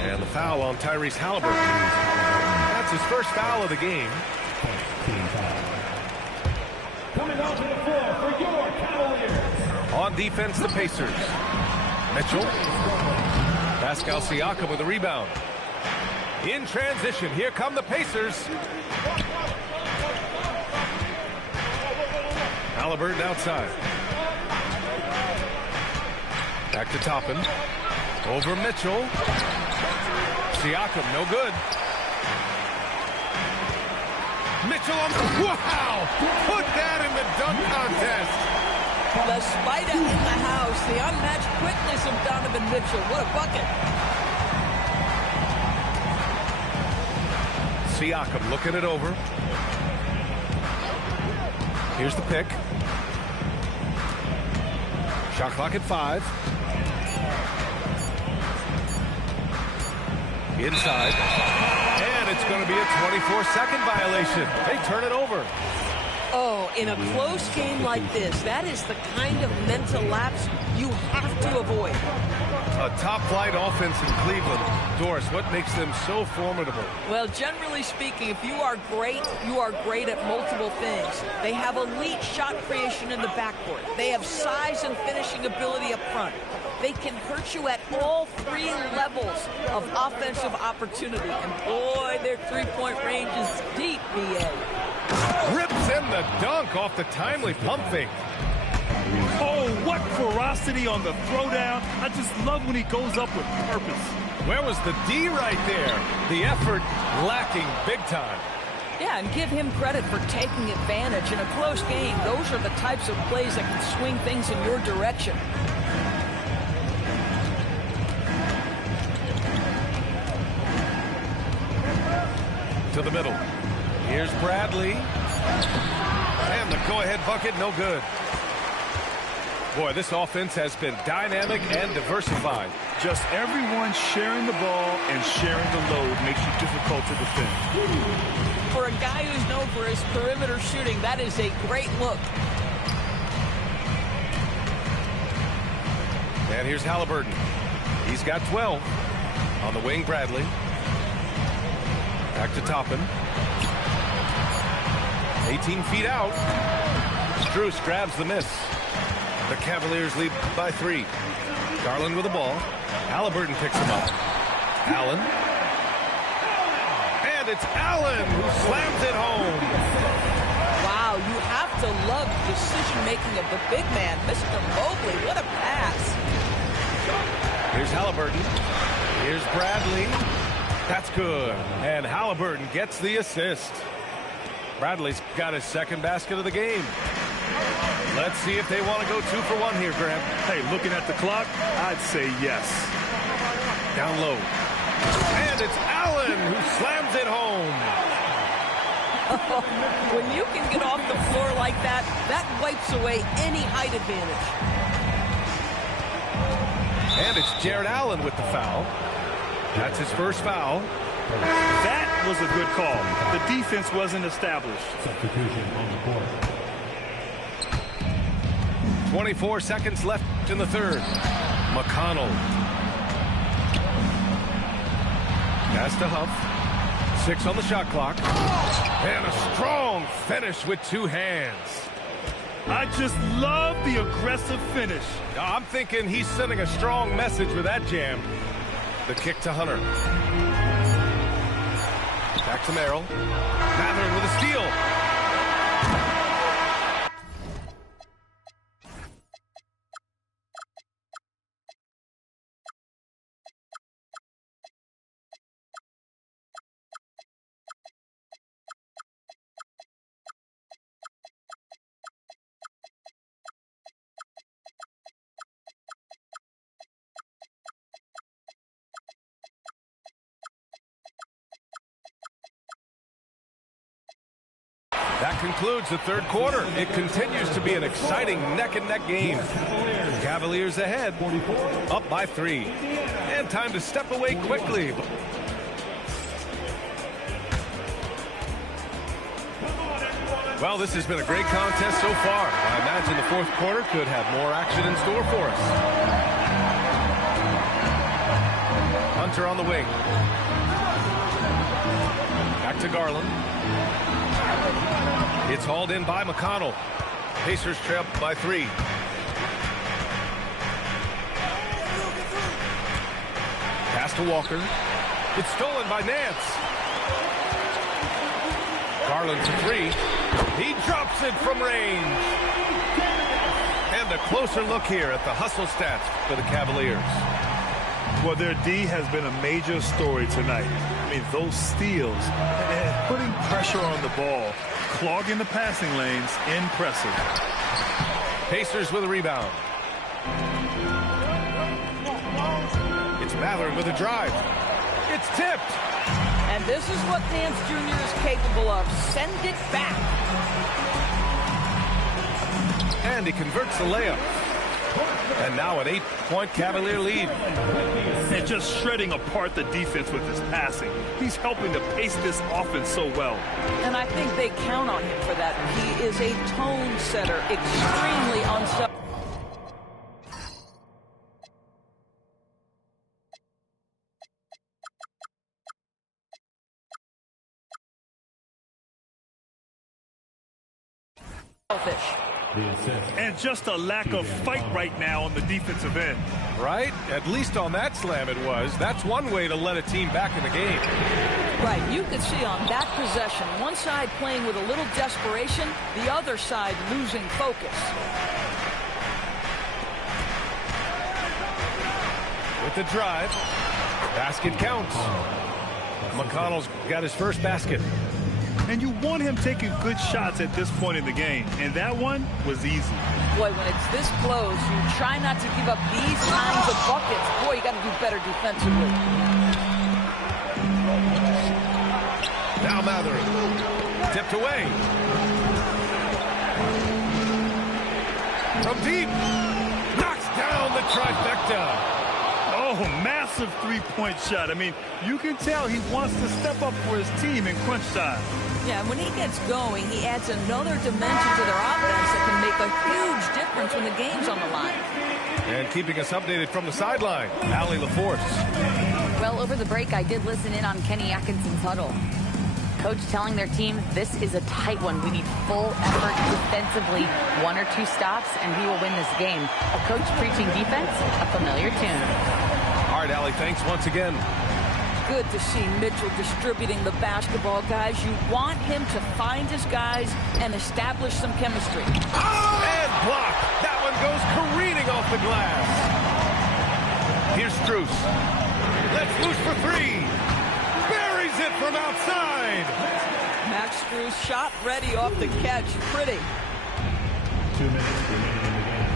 And the foul on Tyrese Halliburton. That's his first foul of the game. Coming onto the floor for your Cavaliers. On defense, the Pacers. Mitchell. Pascal Siakam with a rebound. In transition, here come the Pacers. Halliburton outside. Back to Toppin. Over Mitchell. Siakam, no good. Mitchell on the... Wow! Put that in the dunk contest. The spider in the house. The unmatched quickness of Donovan Mitchell. What a bucket. Siakam looking it over. Here's the pick. Shot clock at 5. Inside. And it's going to be a 24-second violation. They turn it over. Oh, in a close game like this, that is the kind of mental lapse you have to avoid. A top-flight offense in Cleveland. Doris, what makes them so formidable? Well, generally speaking, if you are great at multiple things. They have elite shot creation in the backcourt. They have size and finishing ability up front. They can hurt you at all 3 levels of offensive opportunity. And boy, their three-point range is deep. B.A. Rips in the dunk off the timely pump fake. Oh, what ferocity on the throwdown. I just love when he goes up with purpose. Where was the D right there? The effort lacking big time. Yeah, and give him credit for taking advantage in a close game. Those are the types of plays that can swing things in your direction. To the middle. Here's Bradley. And the go-ahead bucket, no good. Boy, this offense has been dynamic and diversified. Just everyone sharing the ball and sharing the load makes you difficult to defend. For a guy who's known for his perimeter shooting, that is a great look. And here's Halliburton. He's got 12. On the wing, Bradley. Back to Toppin. 18 feet out. Strus grabs the miss. The Cavaliers lead by 3. Garland with the ball. Halliburton picks him up. Allen. And it's Allen who slams it home. Wow, you have to love the decision-making of the big man. Mr. Mobley, what a pass. Here's Halliburton. Here's Bradley. That's good. And Halliburton gets the assist. Bradley's got his second basket of the game. Let's see if they want to go 2 for 1 here, Graham. Hey, looking at the clock, I'd say yes. Down low. And it's Allen who slams it home. When you can get off the floor like that, that wipes away any height advantage. And it's Jared Allen with the foul. That's his first foul. That was a good call. The defense wasn't established. Substitution on the court. 24 seconds left in the third. McConnell. Pass to Huff. 6 on the shot clock. And a strong finish with 2 hands. I just love the aggressive finish. I'm thinking he's sending a strong message with that jam. The kick to Hunter. Back to Merrill. Mathurin with a steal. That concludes the third quarter. It continues to be an exciting neck-and-neck game. Cavaliers ahead, up by 3. And time to step away quickly. Well, this has been a great contest so far. I imagine the fourth quarter could have more action in store for us. Hunter on the wing. Back to Garland. It's hauled in by McConnell. Pacers trail by 3. Pass to Walker. It's stolen by Nance. Garland for 3. He drops it from range. And a closer look here at the hustle stats for the Cavaliers. Well, their D has been a major story tonight. I mean, those steals and putting pressure on the ball, clogging the passing lanes, impressive. Pacers with a rebound. It's Mathurin with a drive. It's tipped. And this is what Nance Jr. is capable of. Send it back. And he converts the layup. And now an 8-point Cavalier lead. And just shredding apart the defense with his passing. He's helping to pace this offense so well. And I think they count on him for that. He is a tone setter, extremely unselfish. And just a lack of fight right now on the defensive end. Right? At least on that slam it was. That's one way to let a team back in the game. Right, you could see on that possession, one side playing with a little desperation, the other side losing focus. With the drive, basket counts. McConnell's got his first basket. And you want him taking good shots at this point in the game, and that one was easy. Boy, when it's this close, you try not to give up these kinds of buckets. Boy, you got to do better defensively. Now Mather, tipped away. From deep, knocks down the trifecta. Oh, massive three-point shot. I mean, you can tell he wants to step up for his team in crunch time. Yeah, and when he gets going, he adds another dimension to their offense that can make a huge difference when the game's on the line. And keeping us updated from the sideline, Allie LaForce. Well, over the break, I did listen in on Kenny Atkinson's huddle. Coach telling their team, this is a tight one. We need full effort defensively. 1 or 2 stops, and we will win this game. A coach preaching defense, a familiar tune. All right, Allie, thanks once again. Good to see Mitchell distributing the basketball, guys. You want him to find his guys and establish some chemistry. And blocked. That one goes careening off the glass. Here's Strus. Let's loose for 3. Buries it from outside. Max Strus shot ready off the catch. Pretty. 2 minutes remaining in the game.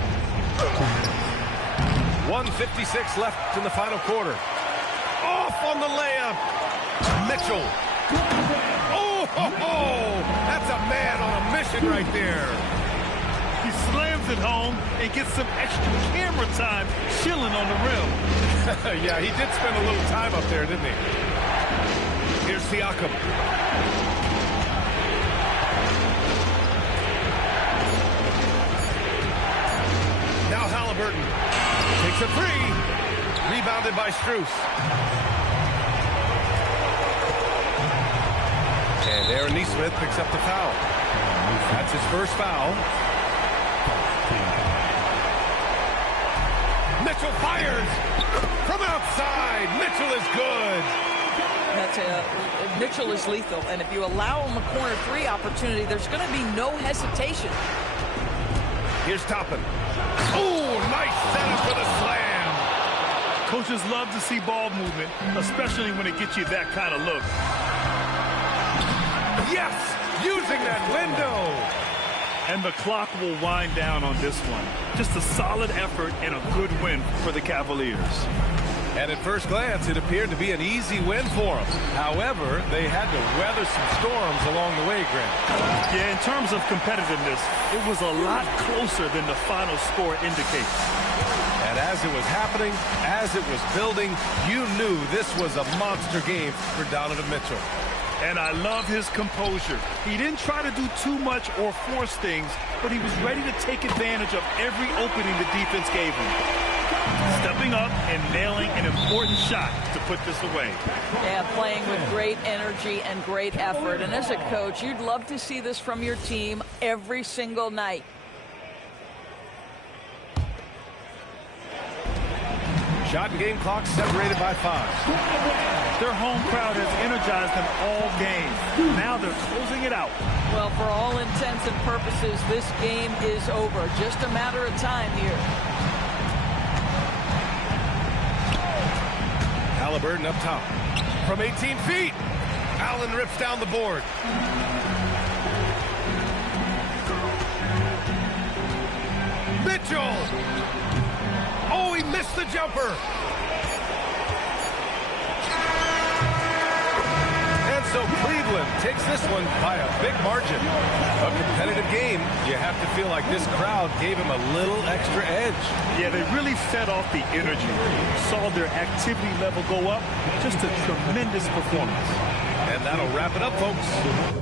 1:56 left in the final quarter. Off on the layup. Mitchell. Oh, ho, ho. That's a man on a mission right there. He slams it home and gets some extra camera time chilling on the rim. Yeah, he did spend a little time up there, didn't he? Here's Siakam. Now Halliburton takes a 3. Rebounded by Strus. And Aaron Nesmith picks up the foul. That's his first foul. Mitchell fires from outside. Mitchell is good. Mitchell is lethal, and if you allow him a corner 3 opportunity, there's going to be no hesitation. Here's Toppin. Oh, nice setup for the slam. Coaches love to see ball movement, especially when it gets you that kind of look. Yes, using that window. And the clock will wind down on this one. Just a solid effort and a good win for the Cavaliers. And at first glance, it appeared to be an easy win for them. However, they had to weather some storms along the way, Grant. Yeah, in terms of competitiveness, it was a lot closer than the final score indicates. And as it was happening, as it was building, you knew this was a monster game for Donovan Mitchell. And I love his composure. He didn't try to do too much or force things, but he was ready to take advantage of every opening the defense gave him. Stepping up and nailing an important shot to put this away. Yeah, playing with great energy and great effort. And as a coach, you'd love to see this from your team every single night. Shot and game clock separated by 5. Their home crowd has energized them all game. Now they're closing it out. Well, for all intents and purposes, this game is over. Just a matter of time here. Halliburton up top. From 18 feet. Allen rips down the board. Mitchell. Oh, he missed the jumper. And so Cleveland takes this one by a big margin. A competitive game. You have to feel like this crowd gave him a little extra edge. Yeah, they really fed off the energy. Saw their activity level go up. Just a tremendous performance. And that'll wrap it up, folks.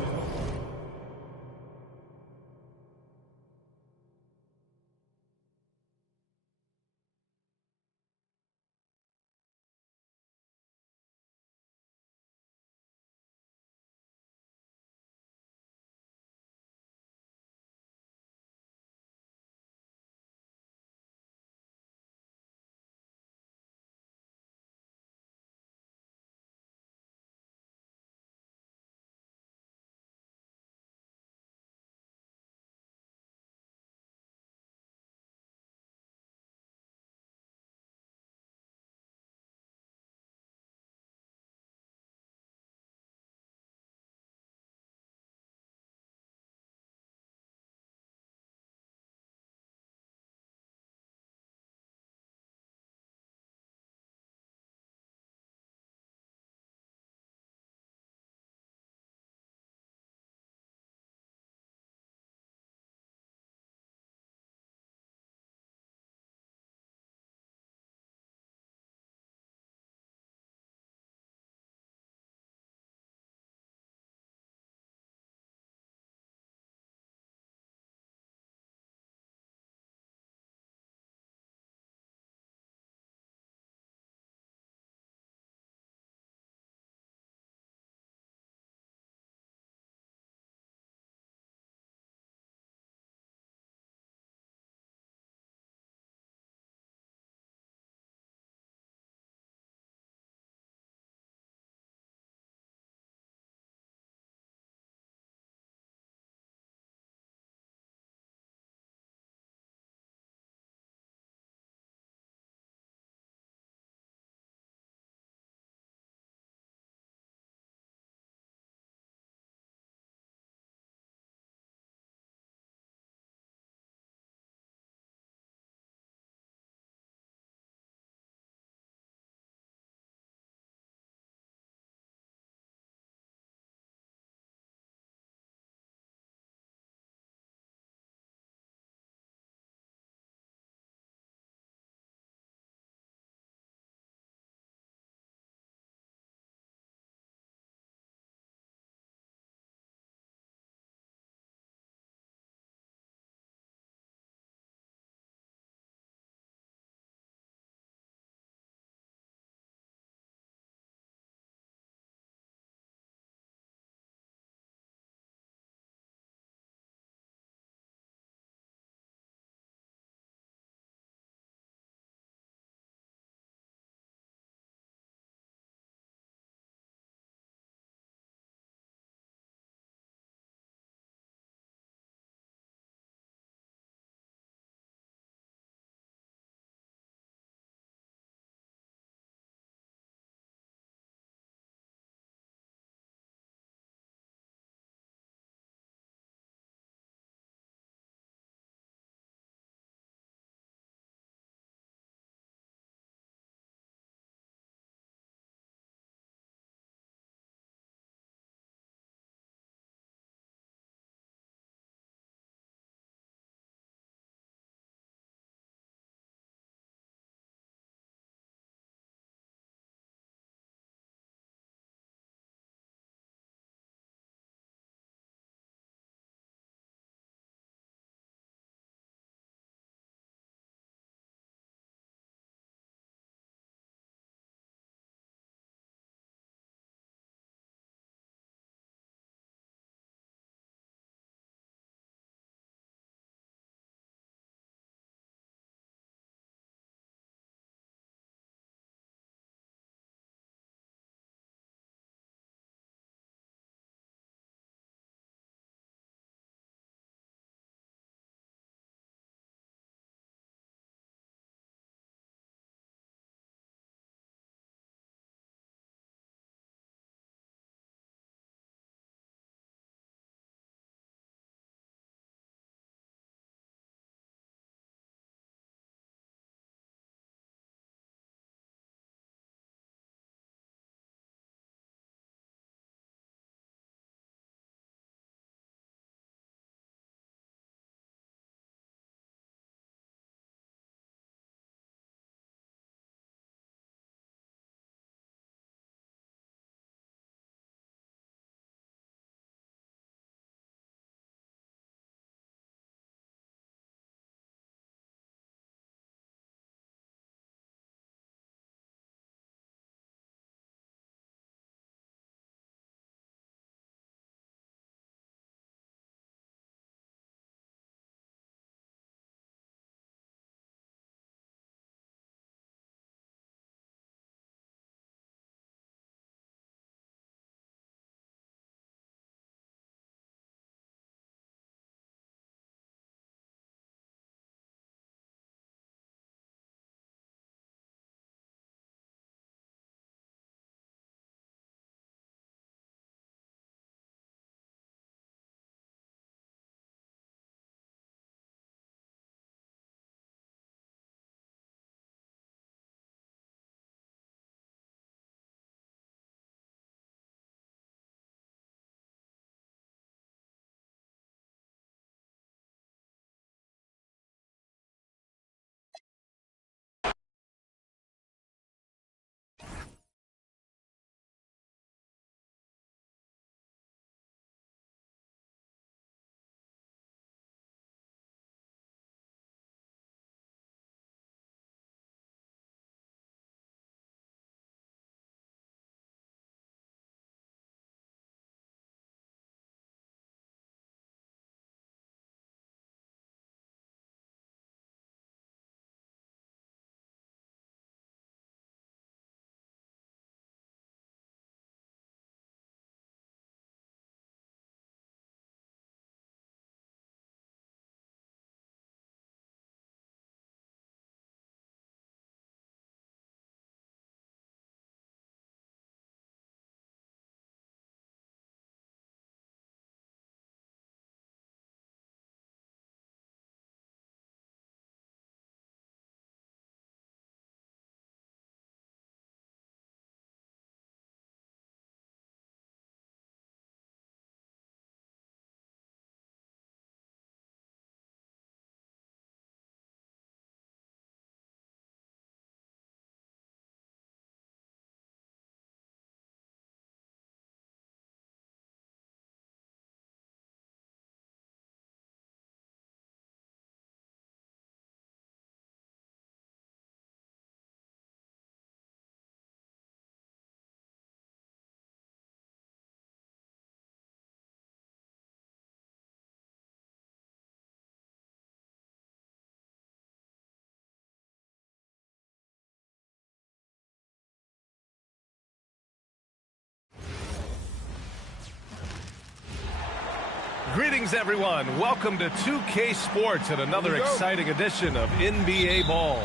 Greetings, everyone. Welcome to 2K Sports and another exciting edition of NBA Ball.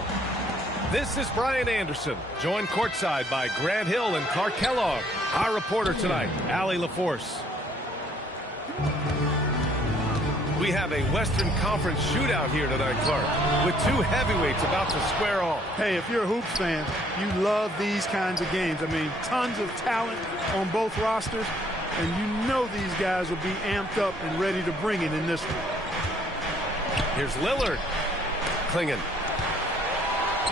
This is Brian Anderson, joined courtside by Grant Hill and Clark Kellogg. Our reporter tonight, Allie LaForce. We have a Western Conference shootout here tonight, Clark, with two heavyweights about to square off. Hey, if you're a hoops fan, you love these kinds of games. I mean, tons of talent on both rosters, and you know these guys will be amped up and ready to bring it in this one. Here's Lillard. Klingen.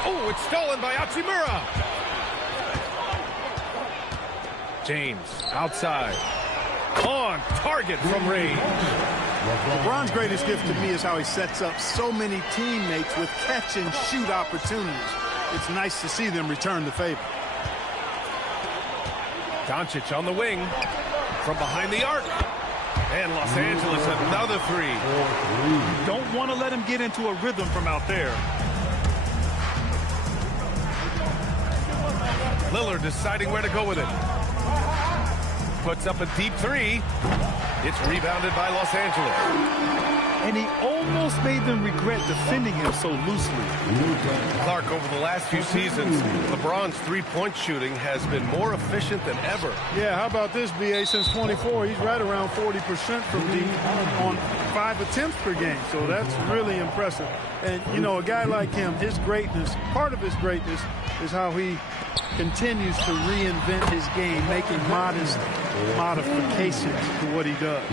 Oh, it's stolen by Hachimura. James outside. On target from range. LeBron's greatest gift to me is how he sets up so many teammates with catch-and-shoot opportunities. It's nice to see them return the favor. Doncic on the wing from behind the arc. And Los Angeles another three. Don't want to let him get into a rhythm from out there. Lillard deciding where to go with it. Puts up a deep three. It's rebounded by Los Angeles. And he almost made them regret defending him so loosely. Clark, over the last few seasons, LeBron's three-point shooting has been more efficient than ever. Yeah, how about this, BA? Since 24, he's right around 40% from deep on 5 attempts per game. So that's really impressive. And, you know, a guy like him, his greatness, part of his greatness is how he continues to reinvent his game, making modest modifications to what he does.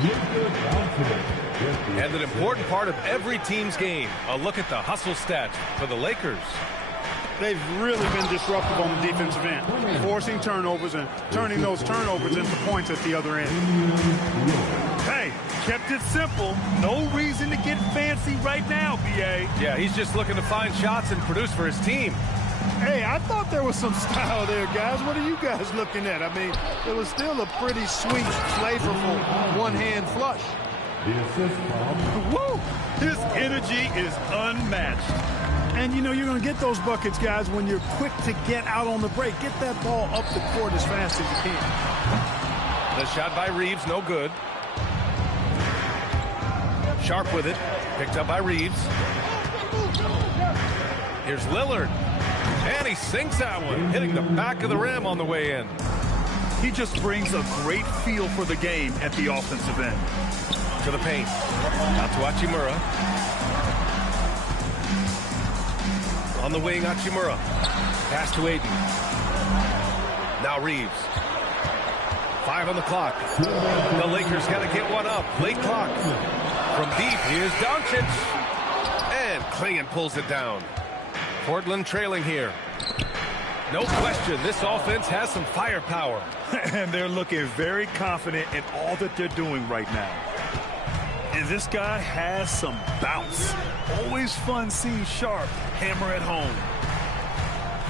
And an important part of every team's game, a look at the hustle stats for the Lakers. They've really been disruptive on the defensive end, forcing turnovers and turning those turnovers into points at the other end. Hey, kept it simple. No reason to get fancy right now, BA. Yeah, he's just looking to find shots and produce for his team. Hey, I thought there was some style there, guys. What are you guys looking at? I mean, it was still a pretty sweet, flavorful one-hand flush. Woo! His energy is unmatched. And, you know, you're going to get those buckets, guys, when you're quick to get out on the break. Get that ball up the court as fast as you can. The shot by Reeves, no good. Sharp with it. Picked up by Reeves. Here's Lillard. And he sinks that one, hitting the back of the rim on the way in. He just brings a great feel for the game at the offensive end. To the paint. Out to Hachimura. On the wing, Hachimura. Pass to Ayton. Now Reeves. 5 on the clock. The Lakers got to get one up. Late clock. From deep, here's Doncic. And Klingen pulls it down. Portland trailing here. No question, this offense has some firepower. And they're looking very confident in all that they're doing right now. And this guy has some bounce. Always fun seeing Sharp hammer at home.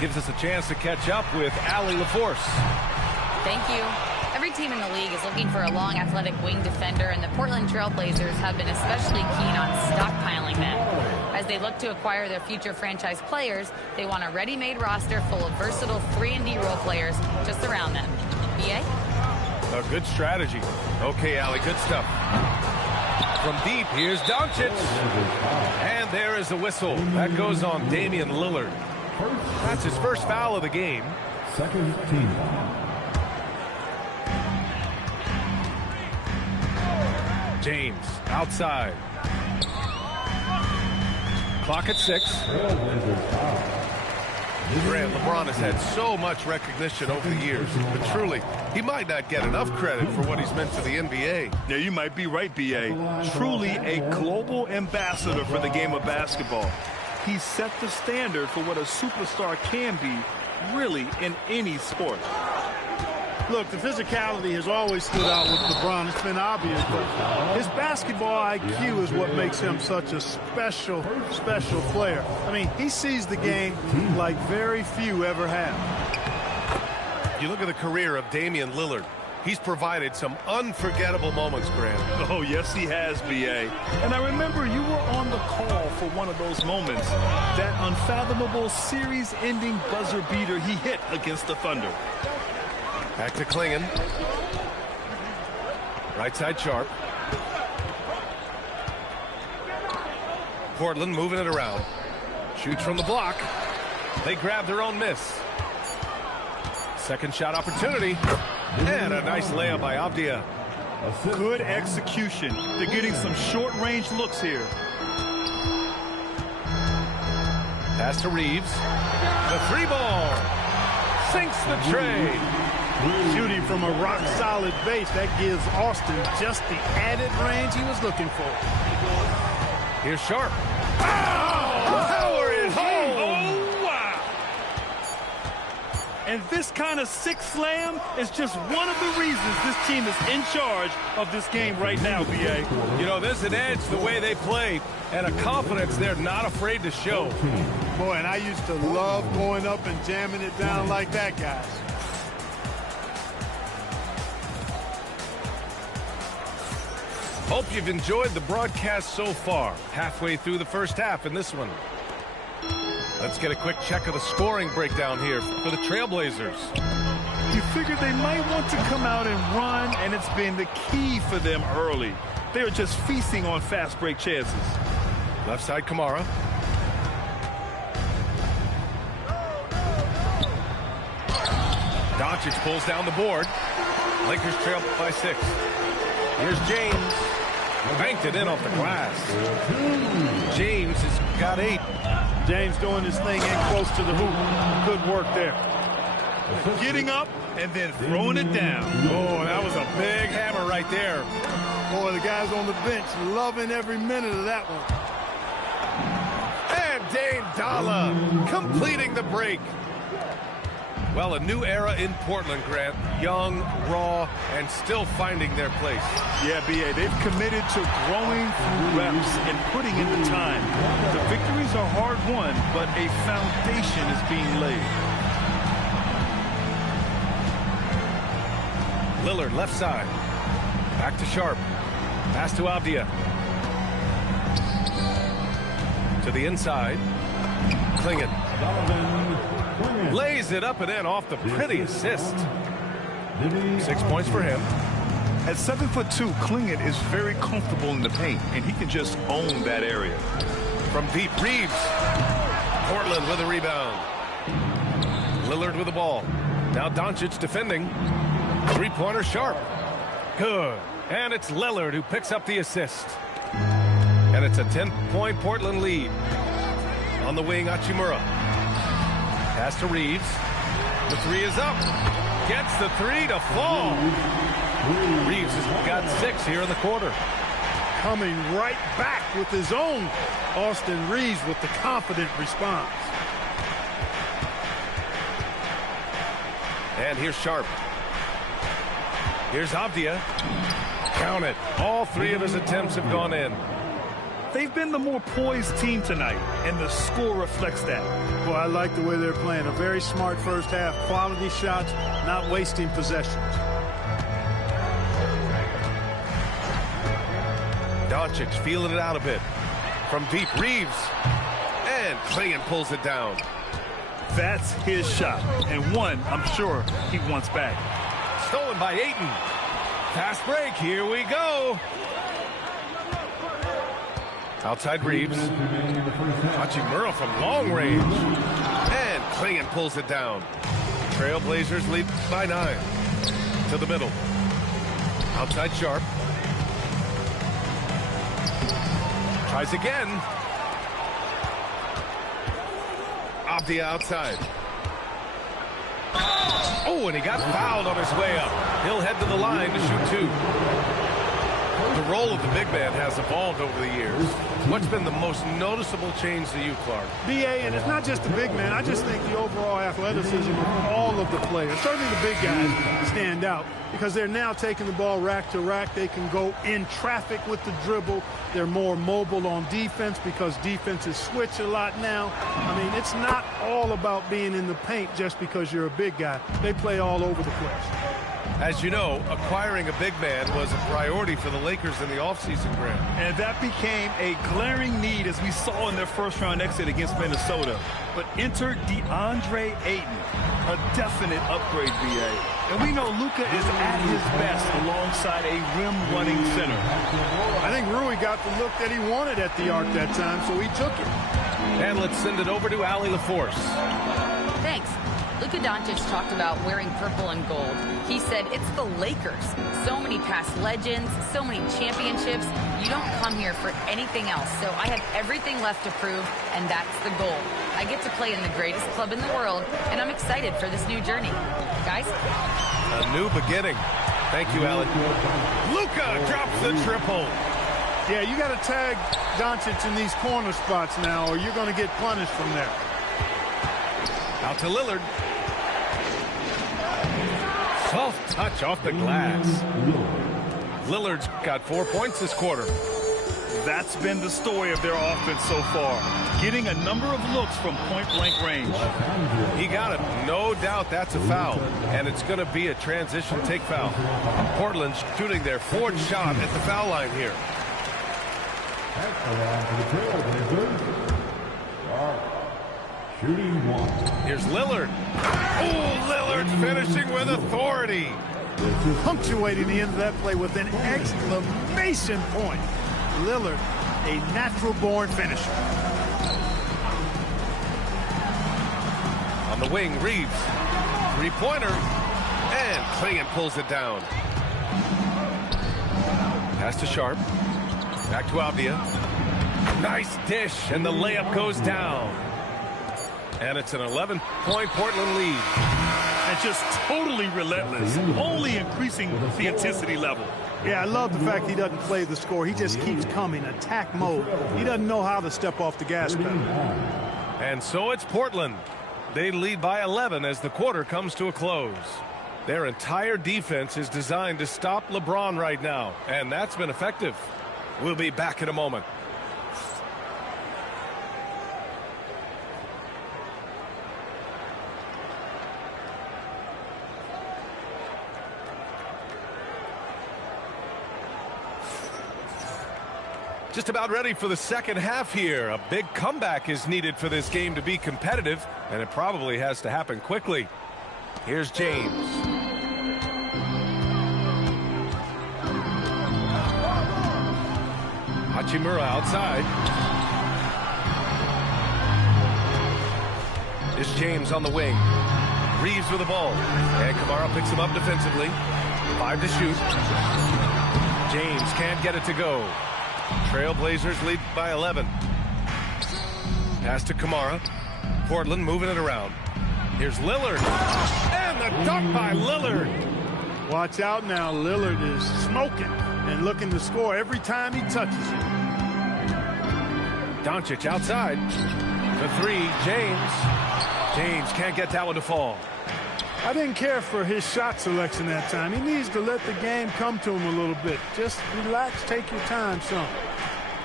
Gives us a chance to catch up with Allie LaForce. Thank you. Every team in the league is looking for a long, athletic wing defender, and the Portland Trail Blazers have been especially keen on stockpiling them. As they look to acquire their future franchise players, they want a ready-made roster full of versatile 3-and-D role players to surround them. BA? A good strategy. Okay, Allie, good stuff. From deep, here's Doncic. And there is the whistle. That goes on Damian Lillard. That's his first foul of the game. Second team. James, outside. Clock at 6. Grant, LeBron has had so much recognition over the years, but truly, he might not get enough credit for what he's meant to the NBA. Yeah, you might be right, B.A. Truly a global ambassador for the game of basketball. He set the standard for what a superstar can be, really, in any sport. Look, the physicality has always stood out with LeBron. It's been obvious, but his basketball IQ is what makes him such a special, special player. I mean, he sees the game like very few ever have. You look at the career of Damian Lillard. He's provided some unforgettable moments, Grant. Oh, yes, he has, B.A. And I remember you were on the call for one of those moments. That unfathomable series-ending buzzer beater he hit against the Thunder. Back to Klingen. Right side Sharp. Portland moving it around. Shoots from the block. They grab their own miss. Second shot opportunity. And a nice layup by Avdia. Good execution. They're getting some short-range looks here. Pass to Reeves. The three ball. Sinks the tray. Shooting from a rock-solid base, that gives Austin just the added range he was looking for. Here's Sharp. Power it home. Oh, wow. And this kind of sick slam is just one of the reasons this team is in charge of this game right now, B.A. You know, there's an edge the way they play and a confidence they're not afraid to show. Boy, and I used to love going up and jamming it down like that, guys. Hope you've enjoyed the broadcast so far. Halfway through the first half in this one. Let's get a quick check of the scoring breakdown here for the Trailblazers. You figured they might want to come out and run, and it's been the key for them early. They're just feasting on fast break chances. Left side, Kamara. Doncic pulls down the board. Lakers trail by 6. Here's James. Banked it in off the glass. James has got 8. James doing his thing in close to the hoop. Good work there. Getting up and then throwing it down. Oh, that was a big hammer right there. Boy, the guys on the bench loving every minute of that one. And Dane Dalla completing the break. Well, a new era in Portland, Grant. Young, raw, and still finding their place. Yeah, B.A., they've committed to growing through reps and putting in the time. The victories are hard-won, but a foundation is being laid. Lillard, left side. Back to Sharp. Pass to Avdia. To the inside. Klingon. Lays it up and in off the pretty assist. 6 points for him. At 7'2", Klingon is very comfortable in the paint, and he can just own that area. From deep, Reeves. Portland with a rebound. Lillard with the ball. Now Doncic defending. Three-pointer Sharp. Good. And it's Lillard who picks up the assist. And it's a 10-point Portland lead. On the wing, Hachimura. Pass to Reeves. The three is up. Gets the three to fall. Reeves has got 6 here in the quarter. Coming right back with his own. Austin Reeves with the confident response. And here's Sharp. Here's Avdia. Count it. All 3 of his attempts have gone in. They've been the more poised team tonight, and the score reflects that. Well, I like the way they're playing. A very smart first half. Quality shots, not wasting possessions. Doncic feeling it out a bit. From deep, Reeves. And Klingon pulls it down. That's his shot, and one I'm sure he wants back. Stolen by Ayton. Fast break. Here we go. Outside Reeves. Hachimura from long range. And Klingon pulls it down. Trailblazers lead by 9. To the middle. Outside Sharp. Tries again. Avdia outside. Oh, and he got fouled on his way up. He'll head to the line to shoot 2. The role of the big man has evolved over the years. What's been the most noticeable change to you, Clark? BA, and it's not just the big man. I just think the overall athleticism of all of the players, certainly the big guys, stand out because they're now taking the ball rack to rack. They can go in traffic with the dribble. They're more mobile on defense because defenses switch a lot now. I mean, it's not all about being in the paint just because you're a big guy. They play all over the place. As you know, acquiring a big man was a priority for the Lakers in the offseason, Grant. And that became a glaring need, as we saw in their first-round exit against Minnesota. But enter DeAndre Ayton, a definite upgrade, BA. And we know Luka is at his best alongside a rim-running center. I think Rui got the look that he wanted at the arc that time, so he took it. And let's send it over to Allie LaForce. Thanks. Luka Doncic talked about wearing purple and gold. He said it's the Lakers. So many past legends, so many championships. You don't come here for anything else. So I have everything left to prove, and that's the goal. I get to play in the greatest club in the world, and I'm excited for this new journey. Guys? A new beginning. Thank you, Allie. Luka drops the triple. Yeah, you got to tag Doncic in these corner spots now, or you're going to get punished from there. Out to Lillard. Soft touch off the glass. Lillard's got 4 points this quarter. That's been the story of their offense so far, getting a number of looks from point-blank range. He got it. No doubt that's a foul, and it's going to be a transition take foul. Portland's shooting their fourth shot at the foul line here. Shooting one. Here's Lillard. Oh, Lillard finishing with authority. Punctuating the end of that play with an exclamation point. Lillard, a natural-born finisher. On the wing, Reeves. Three-pointer. And Clingan pulls it down. Pass to Sharp. Back to Avdia. Nice dish, and the layup goes down. And it's an 11-point Portland lead. And just totally relentless, only increasing the intensity level. Yeah, I love the fact he doesn't play the score. He just keeps coming, attack mode. He doesn't know how to step off the gas pedal. And so it's Portland. They lead by 11 as the quarter comes to a close. Their entire defense is designed to stop LeBron right now, and that's been effective. We'll be back in a moment. Just about ready for the second half here. A big comeback is needed for this game to be competitive, and it probably has to happen quickly. Here's James. Hachimura outside. It's James on the wing. Reeves with the ball. And Kamara picks him up defensively. 5 to shoot. James can't get it to go. Trailblazers lead by 11. Pass to Kamara. Portland moving it around. Here's Lillard. And the dunk by Lillard. Watch out now. Lillard is smoking and looking to score every time he touches it. Doncic outside. The three, James. James can't get that one to fall. I didn't care for his shot selection that time. He needs to let the game come to him a little bit. Just relax, take your time, son.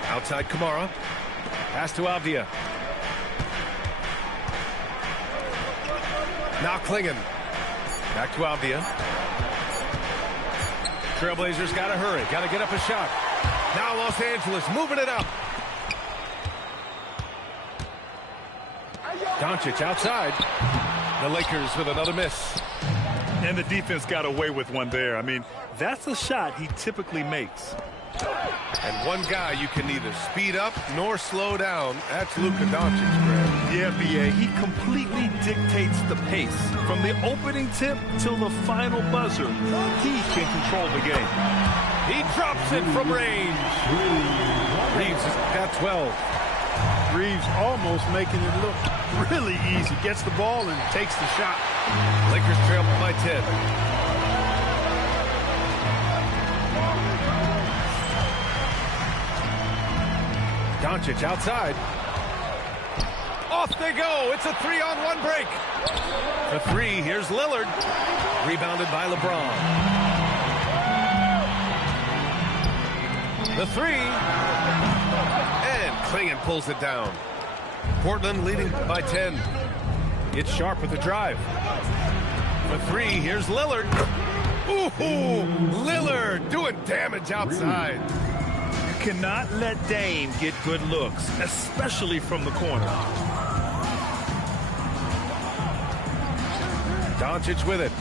Outside Kamara. Pass to Avdia. Now Clingan. Back to Avdia. Trailblazers got to hurry. Got to get up a shot. Now Los Angeles moving it up. Doncic outside. The Lakers with another miss. And the defense got away with one there. I mean, that's a shot he typically makes. And one guy you can neither speed up nor slow down. That's Luka Doncic, Greg. Yeah, BA. He completely dictates the pace. From the opening tip till the final buzzer, he can control the game. He drops it from range. Reeves has got 12. Reeves almost making it look really easy. Gets the ball and takes the shot. Lakers trail by 10. Doncic outside. Off they go. It's a 3-on-1 break. The three. Here's Lillard. Rebounded by LeBron. The three. And Clingan pulls it down. Portland leading by 10. It's Sharp with the drive. The three. Here's Lillard. Ooh, Lillard doing damage outside. You cannot let Dame get good looks, especially from the corner. Doncic with it.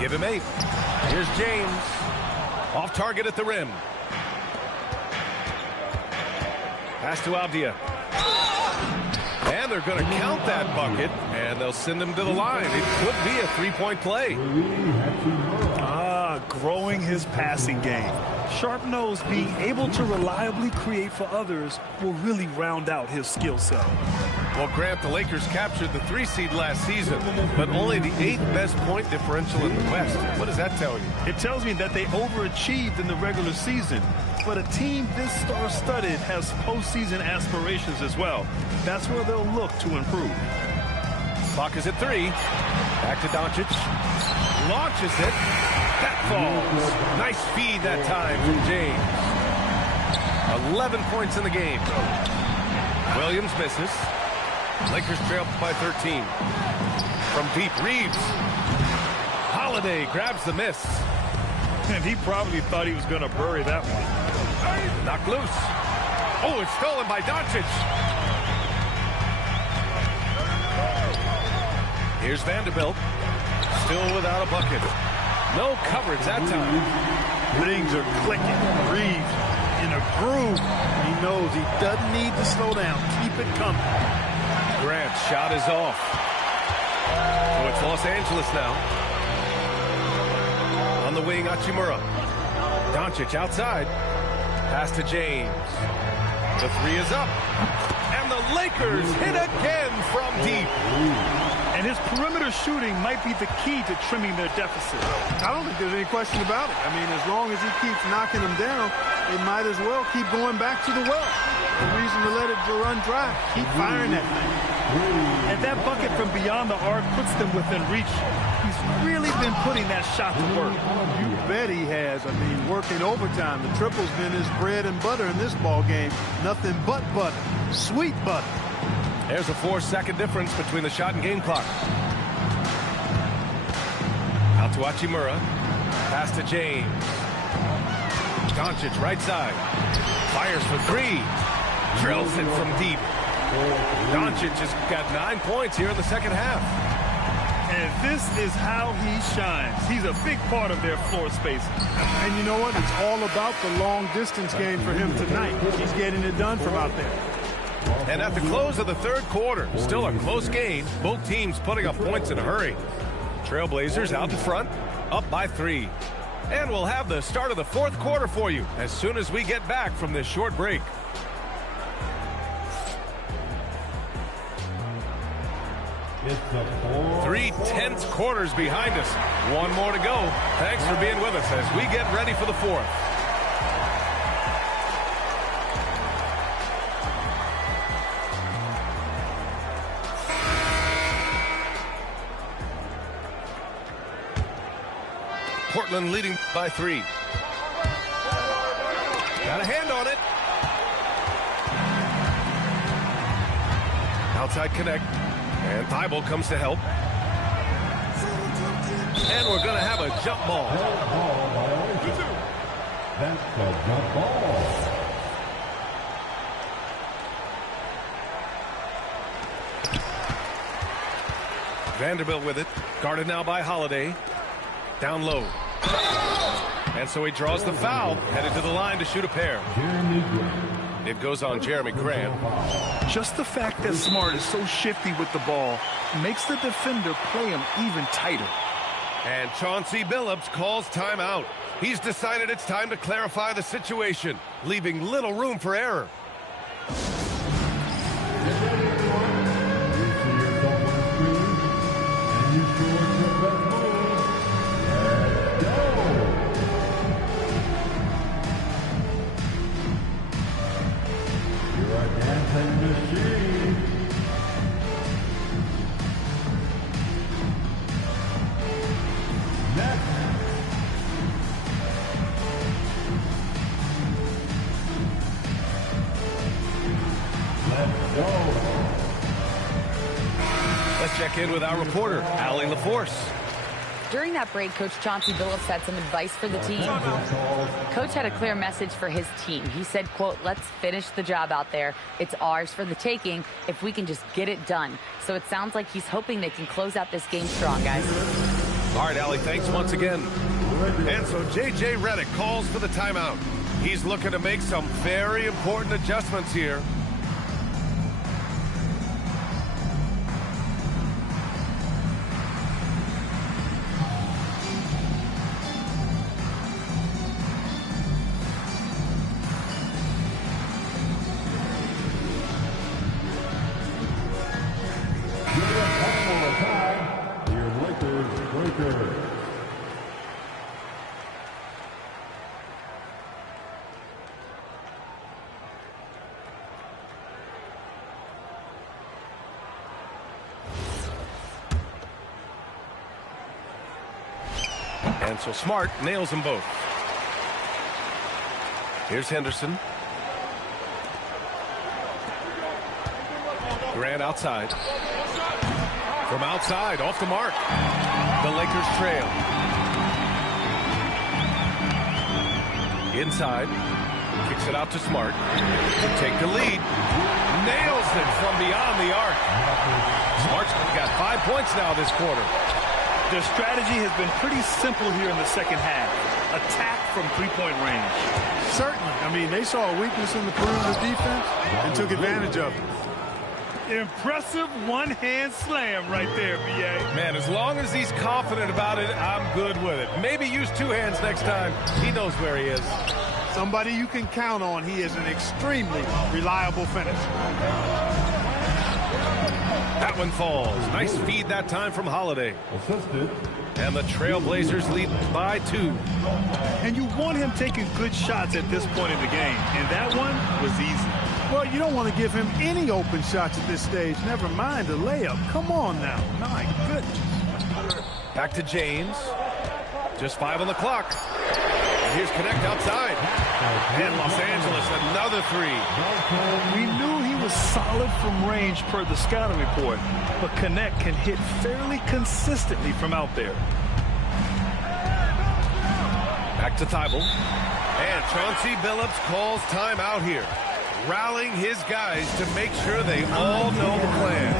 Give him 8. Here's James. Off target at the rim. Pass to Avdia. And they're going to count that bucket, and they'll send him to the line. It could be a three-point play. Growing his passing game. Sharp knows being able to reliably create for others will really round out his skill set. Well, Grant, the Lakers captured the 3 seed last season, but only the 8th best point differential in the West. What does that tell you? It tells me that they overachieved in the regular season. But a team this star-studded has postseason aspirations as well. That's where they'll look to improve. Clock is at 3. Back to Doncic. Launches it. That falls. Nice feed that time from James. 11 points in the game. Williams misses. Lakers trail by 13. From deep, Reeves. Holiday grabs the miss. And he probably thought he was going to bury that one. Knocked loose. Oh, it's stolen by Doncic. Here's Vanderbilt. Still without a bucket. No coverage that time. Things are clicking. Reeves in a groove. He knows he doesn't need to slow down. Keep it coming. Grant's shot is off. So it's Los Angeles now. On the wing, Hachimura. Doncic outside. Pass to James. The 3 is up. And the Lakers hit again from deep. And his perimeter shooting might be the key to trimming their deficit. I don't think there's any question about it. I mean, as long as he keeps knocking them down, they might as well keep going back to the well. No reason to let it run dry. Keep firing that thing. And that bucket from beyond the arc puts them within reach. He's really been putting that shot to work. You bet he has. I mean, working overtime. The triple's been his bread and butter in this ball game. Nothing but butter. Sweet butter. There's a 4-second difference between the shot and game clock. Out to Hachimura. Pass to James. Doncic right side. Fires for 3. Drills it from deep. Doncic has got 9 points here in the second half. And this is how he shines. He's a big part of their floor space. And you know what? It's all about the long distance game for him tonight. He's getting it done from out there. And at the close of the third quarter, still a close game. Both teams putting up points in a hurry. Trailblazers out in front, up by 3. And we'll have the start of the fourth quarter for you as soon as we get back from this short break. Three tense quarters behind us. One more to go. Thanks for being with us as we get ready for the fourth. Portland leading by 3. Got a hand on it. Outside connect. And Thibault comes to help. And we're going to have a jump ball. That's the jump ball. Vanderbilt with it. Guarded now by Holiday. Down low. And so he draws the foul. Headed to the line to shoot a pair. It goes on Jeremy Grant. Just the fact that Smart is so shifty with the ball makes the defender play him even tighter. And Chauncey Billups calls timeout. He's decided it's time to clarify the situation, leaving little room for error. Let's check in with our reporter, Allie LaForce. During that break, Coach Chauncey Billups had some advice for the team. Coach had a clear message for his team. He said, quote, let's finish the job out there. It's ours for the taking if we can just get it done. So it sounds like he's hoping they can close out this game strong, guys. All right, Allie, thanks once again. And so J.J. Redick calls for the timeout. He's looking to make some very important adjustments here. And so Smart nails them both. Here's Henderson. Grant outside. From outside, off the mark. The Lakers trail. Inside. Kicks it out to Smart. To take the lead. Nails it from beyond the arc. Smart's got 5 points now this quarter. Their strategy has been pretty simple here in the second half. Attack from three-point range. Certainly. I mean, they saw a weakness in the perimeter defense and took advantage of it. Impressive one-hand slam right there, B.A. Man, as long as he's confident about it, I'm good with it. Maybe use two hands next time. He knows where he is. Somebody you can count on. He is an extremely reliable finisher. That one falls. Nice feed that time from Holiday. And the Trailblazers lead by 2. And you want him taking good shots at this point in the game. And that one was easy. Well, you don't want to give him any open shots at this stage. Never mind a layup. Come on now. My goodness. Back to James. Just 5 on the clock. And here's Connect outside. And Los Angeles, another 3. We knew he was solid from range per the scouting report, but Connect can hit fairly consistently from out there. Back to Thibault. And Chauncey Billups calls timeout here, rallying his guys to make sure they all know the plan.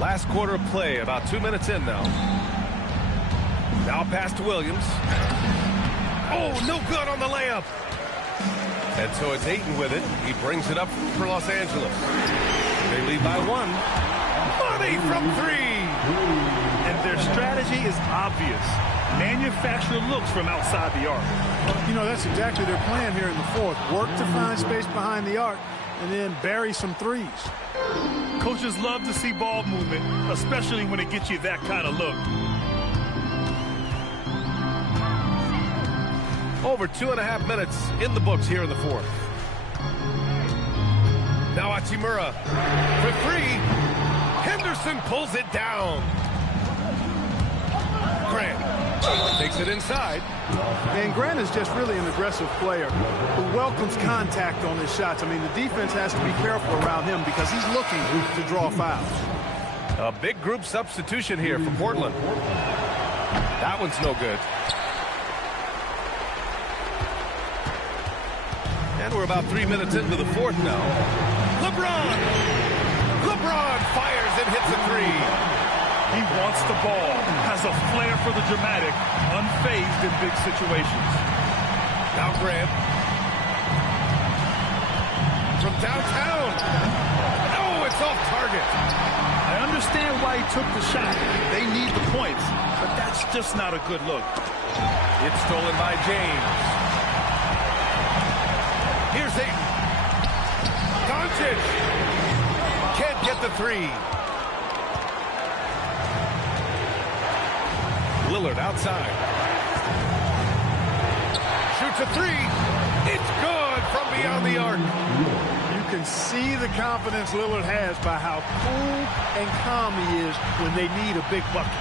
Last quarter of play, about 2 minutes in now. Now pass to Williams. Oh, no good on the layup. And so it's Ayton with it. He brings it up for Los Angeles. They lead by 1. Money from 3. And their strategy is obvious. Manufacture looks from outside the arc. You know, that's exactly their plan here in the fourth. Work to find space behind the arc and then bury some threes. Coaches love to see ball movement, especially when it gets you that kind of look. Over 2.5 minutes in the books here in the fourth. Now Hachimura for 3. Henderson pulls it down. Grant takes it inside. And Grant is just really an aggressive player who welcomes contact on his shots. I mean, the defense has to be careful around him because he's looking to draw fouls. A big group substitution here for Portland. That one's no good. And we're about 3 minutes into the fourth now. LeBron fires and hits a three. He wants the ball, has a flair for the dramatic, unfazed in big situations. Now Grant. From downtown. Oh, it's off target. I understand why he took the shot. They need the points, but that's just not a good look. It's stolen by James. Here's Ayton. Doncic. Can't get the three. Lillard outside. Shoots a three. It's good from beyond the arc. You can see the confidence Lillard has by how cool and calm he is when they need a big bucket.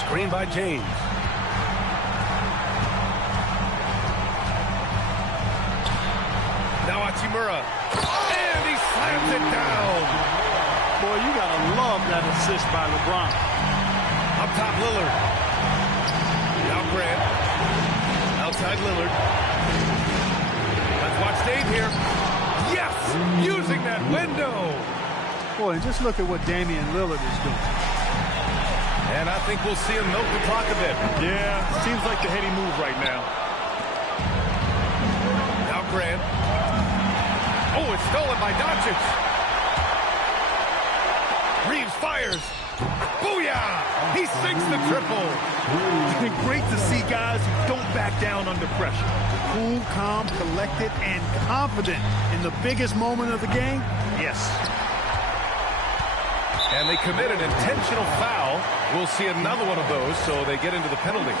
Screen by James. Now Hachimura. And he slams it down. Boy, you got to love that assist by LeBron. Up top, Lillard. Now Grant. Outside Lillard. Let's watch Dave here. Yes! Using that window. Boy, and just look at what Damian Lillard is doing. And I think we'll see him milk the clock a bit. Yeah, seems like the heady move right now. Now Grant. Oh, it's stolen by Doncic. Reeves fires. Booyah! He sinks the triple. Great to see guys who don't back down under pressure. Cool, calm, collected, and confident in the biggest moment of the game. Yes. And they commit an intentional foul. We'll see another one of those, so they get into the penalty.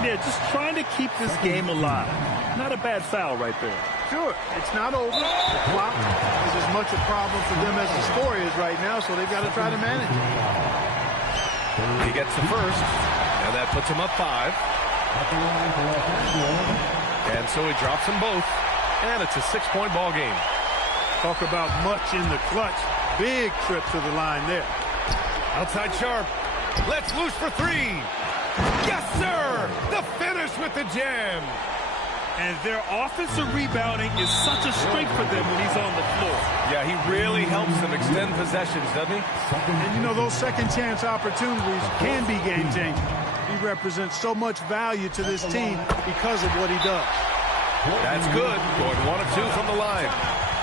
Yeah, just trying to keep this game alive. Not a bad foul right there. Sure, it's not over. The clock is as much a problem for them as the score is right now, so they've got to try to manage it. He gets the first, and that puts him up 5. And so he drops them both, and it's a 6-point ball game. Talk about much in the clutch. Big trip to the line there. Outside Sharp. Let's loose for 3. Yes, sir! The finish with the jam. And their offensive rebounding is such a strength for them when he's on the floor. Yeah, he really helps them extend possessions, doesn't he? And, you know, those second-chance opportunities can be game-changing. He represents so much value to this team because of what he does. That's good. Going 1 of 2 from the line.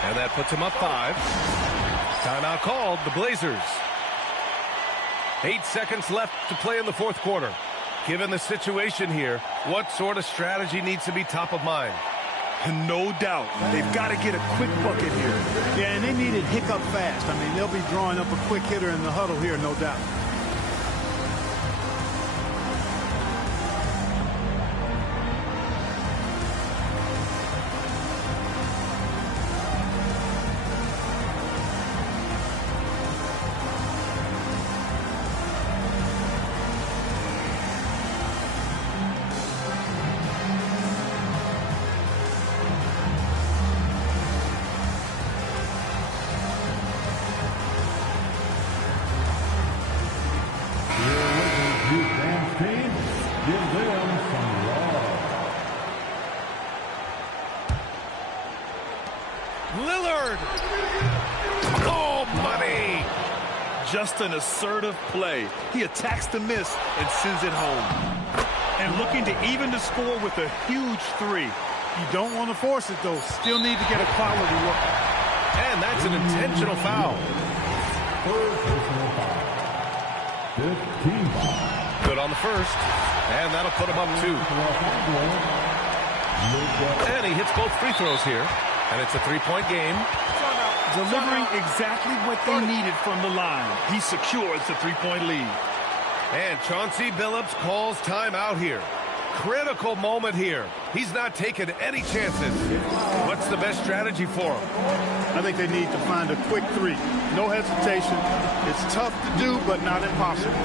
And that puts him up 5. Timeout called, the Blazers. 8 seconds left to play in the fourth quarter. Given the situation here, what sort of strategy needs to be top of mind? No doubt. They've got to get a quick bucket here. Yeah, and they need it hiccup fast. I mean, they'll be drawing up a quick hitter in the huddle here, no doubt. Lillard! Oh, money! Just an assertive play. He attacks the miss and sends it home. And looking to even the score with a huge 3. You don't want to force it, though. Still need to get a quality look. And that's an intentional foul. Good on the first. And that'll put him up 2. And he hits both free throws here. And it's a 3-point game. Delivering exactly what they needed from the line. He secures the 3-point lead. And Chauncey Billups calls timeout here. Critical moment here. He's not taking any chances. What's the best strategy for him? I think they need to find a quick 3. No hesitation. It's tough to do, but not impossible.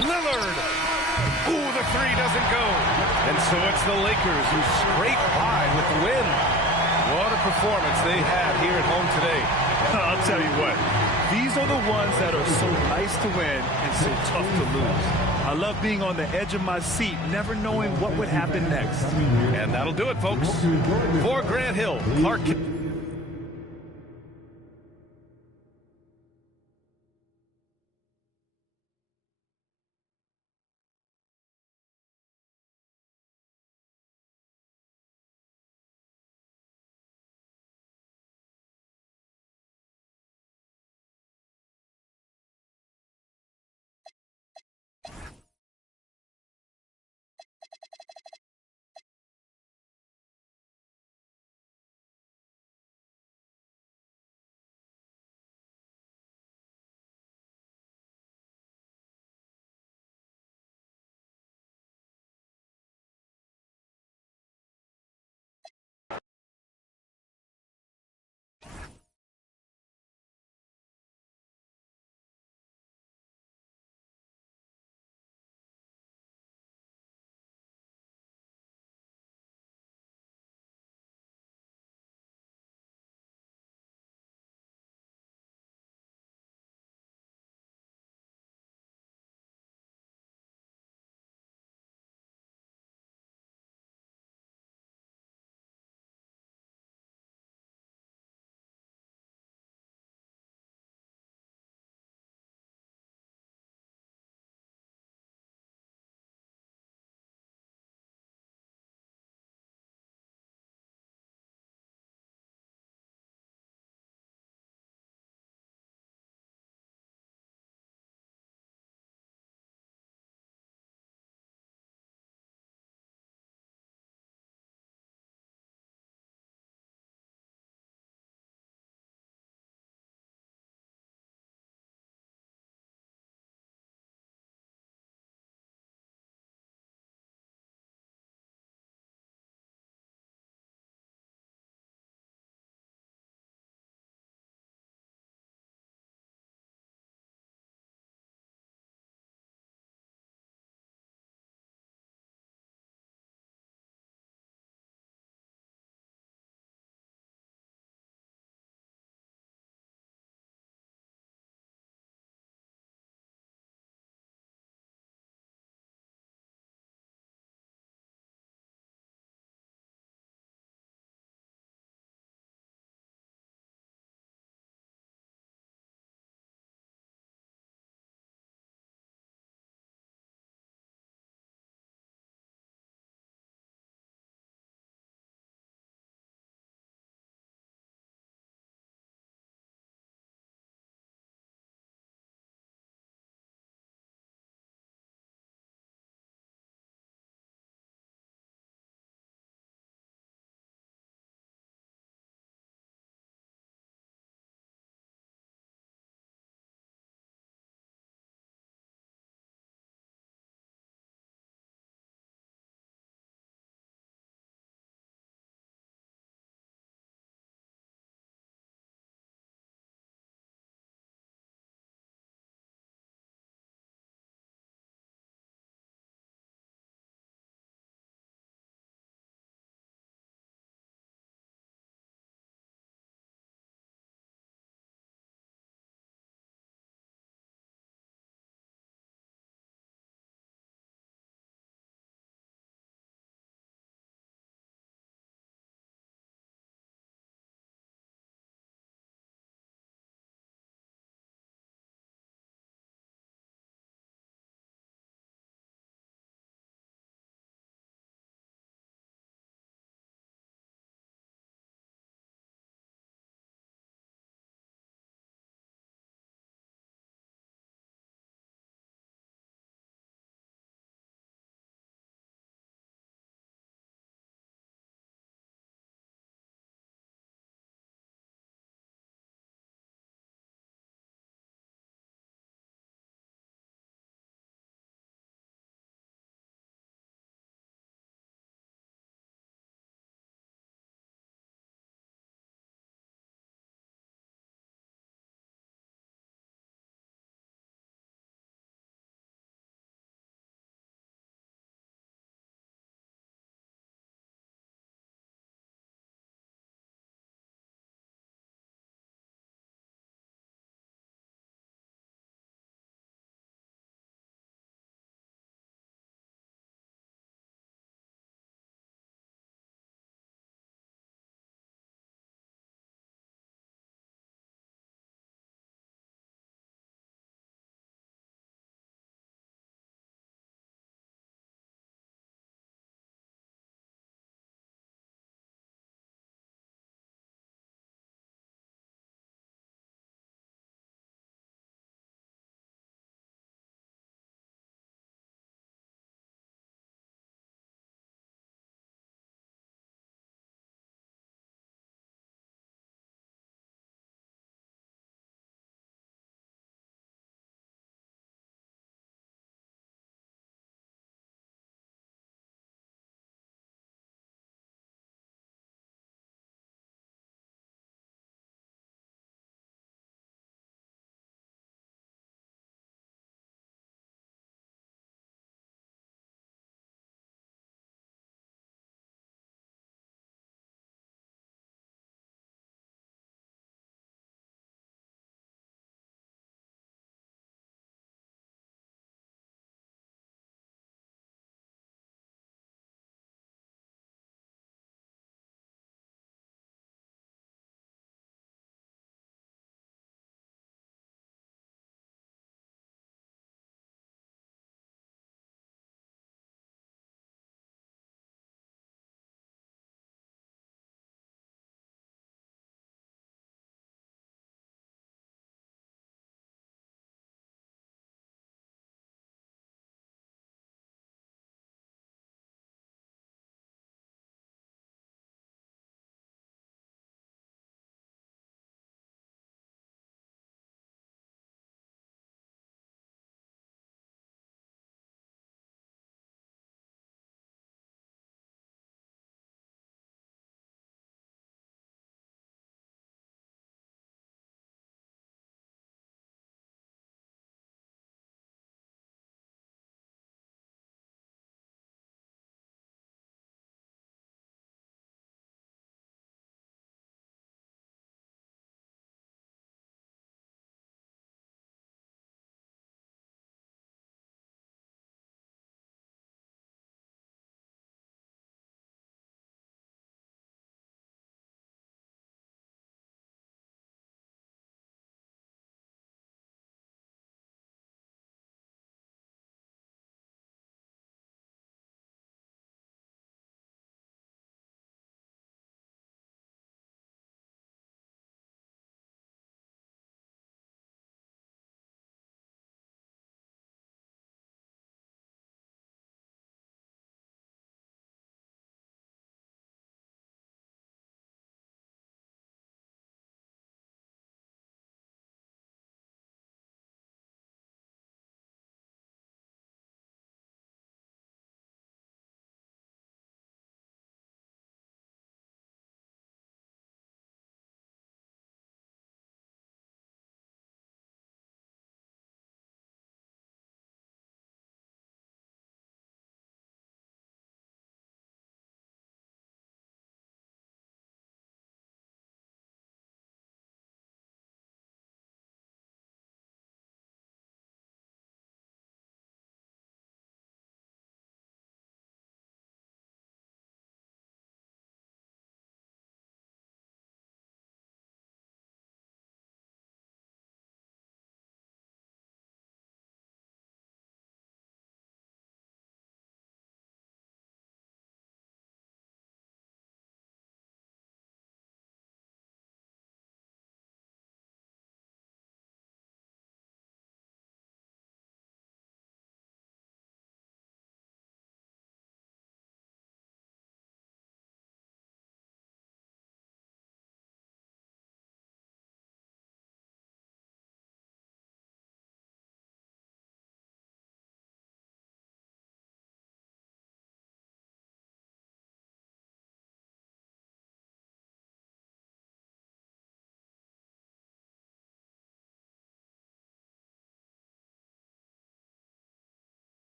Lillard. Ooh, the three doesn't go. And so it's the Lakers who scrape by with the win. What a performance they had here at home today. I'll tell you what, these are the ones that are so nice to win and so tough to lose. I love being on the edge of my seat, never knowing what would happen next. And that'll do it, folks. For Grant Hill, Clark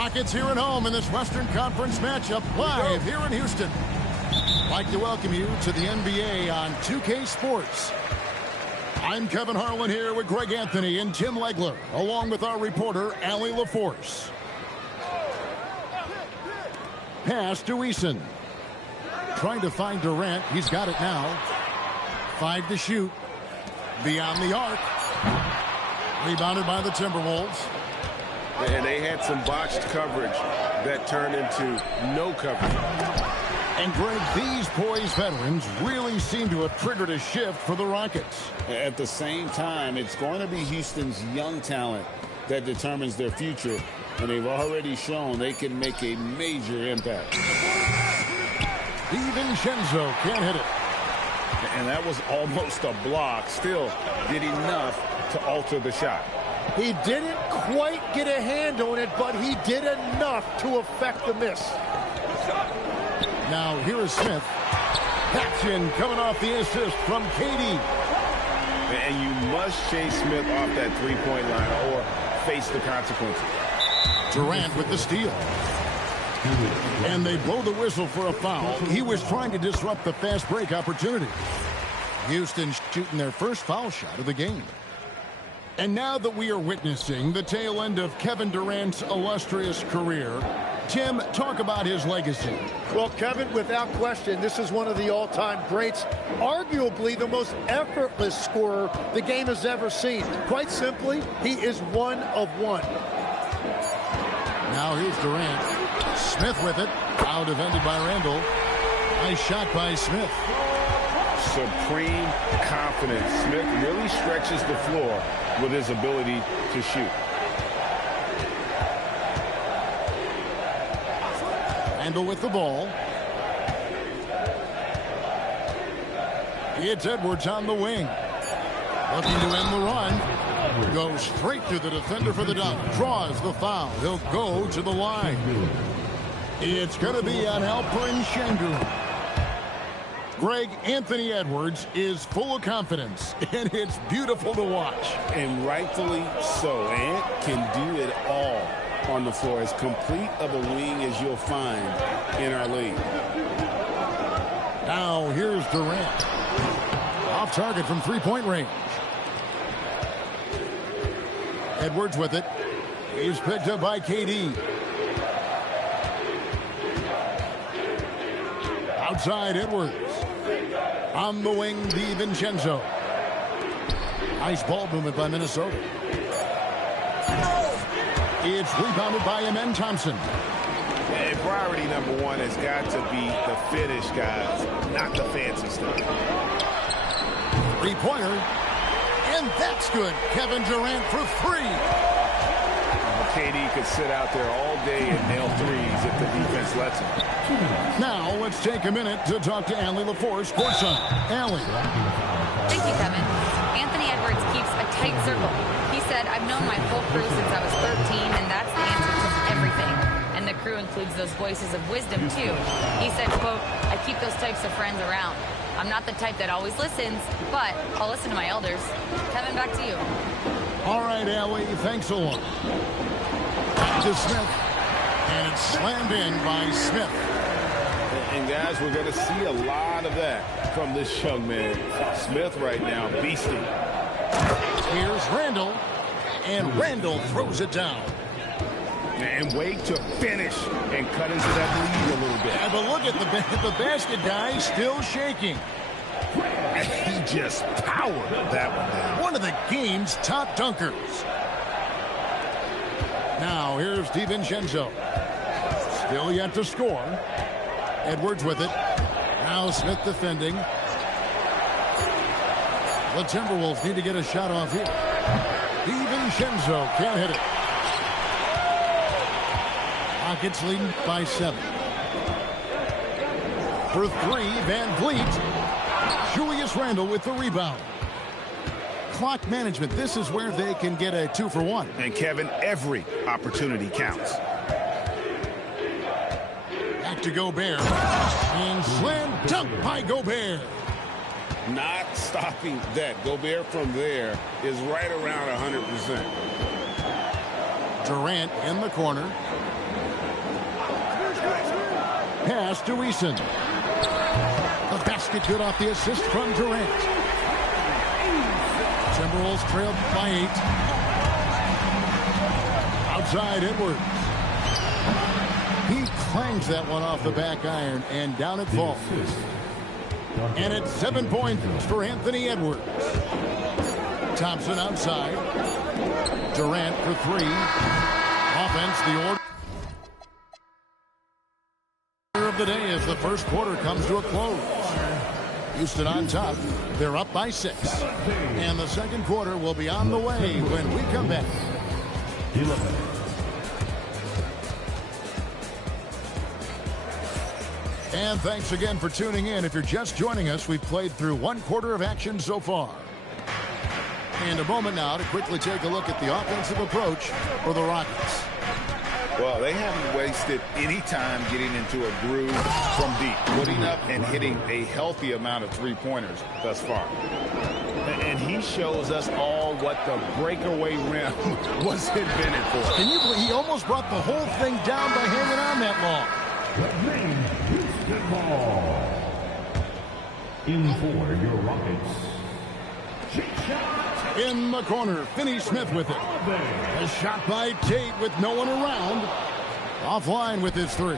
Rockets here at home in this Western Conference matchup live here in Houston. I'd like to welcome you to the NBA on 2K Sports. I'm Kevin Harlan here with Greg Anthony and Tim Legler, along with our reporter, Allie LaForce. Pass to Eason. Trying to find Durant. He's got it now. 5 to shoot. Beyond the arc. Rebounded by the Timberwolves. And they had some botched coverage that turned into no coverage. And Greg, these poised veterans really seem to have triggered a shift for the Rockets. At the same time, it's going to be Houston's young talent that determines their future. And they've already shown they can make a major impact. DiVincenzo can't hit it. And that was almost a block. Still did enough to alter the shot. He didn't quite get a hand on it, but he did enough to affect the miss. Now here is Smith. That's in, coming off the assist from KD. And you must chase Smith off that three-point line or face the consequences. Durant with the steal. And they blow the whistle for a foul. He was trying to disrupt the fast break opportunity. Houston shooting their first foul shot of the game. And now that we are witnessing the tail end of Kevin Durant's illustrious career, Tim, talk about his legacy. Well, Kevin, without question, this is one of the all-time greats, arguably the most effortless scorer the game has ever seen. Quite simply, he is one of one. Now here's Durant. Smith with it. Out defended by Randall. Nice shot by Smith. Supreme confidence. Smith really stretches the floor with his ability to shoot. Randall with the ball. It's Edwards on the wing. Looking to end the run. Goes straight to the defender for the dunk. Draws the foul. He'll go to the line. It's going to be on Alperen Şengün. Greg, Anthony Edwards is full of confidence, and it's beautiful to watch. And rightfully so. Ant can do it all on the floor. As complete of a wing as you'll find in our league. Now here's Durant. Off target from three-point range. Edwards with it. He's picked up by KD. Outside Edwards. On the wing, DiVincenzo. Nice ball movement by Minnesota. It's rebounded by Amen Thompson. And priority number one has got to be the finish, guys, not the fancy stuff. Three-pointer. And that's good. Kevin Durant for three. KD could sit out there all day and nail threes if the defense lets him. Now let's take a minute to talk to Allie LaForce, courtside. Allie. Thank you, Kevin. Anthony Edwards keeps a tight circle. He said, I've known my whole crew since I was 13, and that's the answer to everything. And the crew includes those voices of wisdom, too. He said, quote, I keep those types of friends around. I'm not the type that always listens, but I'll listen to my elders. Kevin, back to you. All right, Allie, thanks a lot. To Smith. And it's slammed in by Smith. And guys, we're going to see a lot of that from this young man. Smith right now, beasting. Here's Randall. And Randall throws it down. And wait to finish and cut into that lead a little bit. Yeah, but look at the basket guy still shaking. He just powered that one down. One of the game's top dunkers. Now here's DiVincenzo. Still yet to score. Edwards with it. Now Smith defending. The Timberwolves need to get a shot off here. DiVincenzo can't hit it. Rockets leading by 7. For 3, Van Vliet. Julius Randle with the rebound. Clock management. This is where they can get a 2-for-1. And Kevin, every opportunity counts. Back to Gobert. And slam dunk by Gobert. Not stopping that. Gobert from there is right around 100%. Durant in the corner. Pass to Eason. The basket good off the assist from Durant. Timberwolves trailed by 8. Outside Edwards. He clangs that one off the back iron, and down it falls. And it's 7 points for Anthony Edwards. Thompson outside. Durant for 3. Offense, the order of the day as the first quarter comes to a close. Houston on top. They're up by 6. And the second quarter will be on the way when we come back. And thanks again for tuning in. If you're just joining us, we've played through 1 quarter of action so far. And a moment now to quickly take a look at the offensive approach for the Rockets. Well, they haven't wasted any time getting into a groove from deep, putting up and hitting a healthy amount of three-pointers thus far. And he shows us all what the breakaway rim was invented for. Can you believe he almost brought the whole thing down by hanging on that long? Ball. In for your Rockets. In the corner, Finney-Smith with it. A shot by Tate with no one around. Offline with his 3.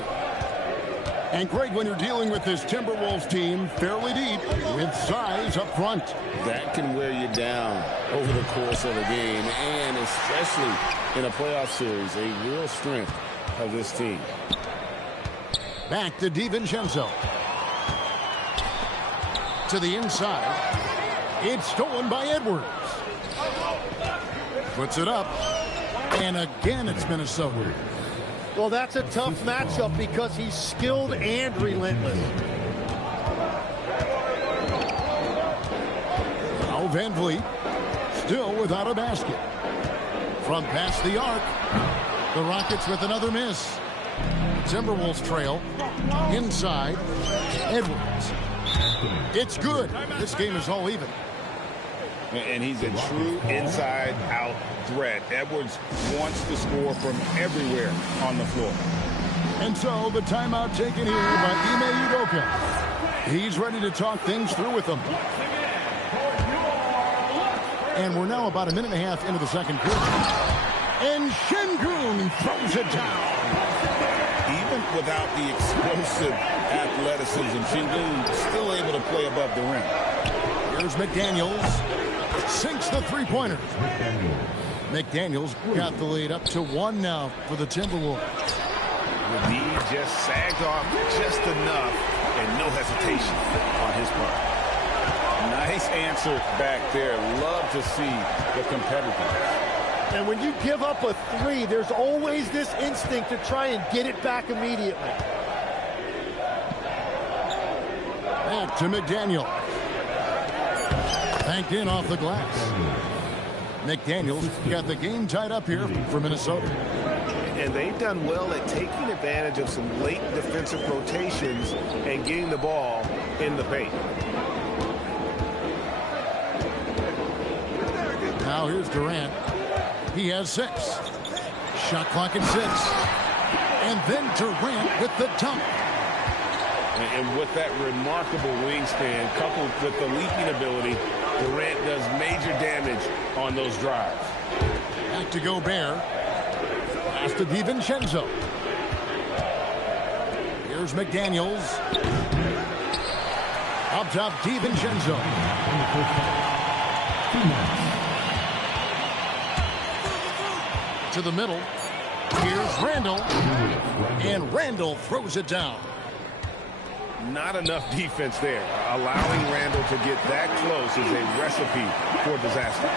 And Greg, when you're dealing with this Timberwolves team, fairly deep with size up front. That can wear you down over the course of a game, and especially in a playoff series, a real strength of this team. Back to DiVincenzo. To the inside. It's stolen by Edwards. Puts it up. And again, it's Minnesota. Well, that's a tough matchup because he's skilled and relentless. Now Van Vliet still without a basket. From past the arc, the Rockets with another miss. Timberwolves trail. Inside, Edwards. It's good. This game is all even. And he's a true inside-out threat. Edwards wants to score from everywhere on the floor. And so the timeout taken here by Ime Udoka. He's ready to talk things through with them. And we're now about a minute and a half into the second quarter. And Şengün throws it down. Even without the explosive athleticism, Şengün still able to play above the rim. Here's McDaniels. Sinks the three-pointer. McDaniels got the lead up to 1 now for the Timberwolves. The D just sagged off just enough and no hesitation on his part. Nice answer back there. Love to see the competitiveness. And when you give up a 3, there's always this instinct to try and get it back immediately. Back to McDaniel. Banked in off the glass. McDaniels got the game tied up here for Minnesota. And they've done well at taking advantage of some late defensive rotations and getting the ball in the paint. Now here's Durant. He has 6. Shot clock at 6. And then Durant with the dunk. And with that remarkable wingspan, coupled with the leaping ability, Durant does major damage on those drives. Back to Gobert. Pass to DiVincenzo. Here's McDaniels. Up top, DiVincenzo. To the middle. Here's Randall. And Randall throws it down. Not enough defense there. Allowing Randall to get that close is a recipe for disaster.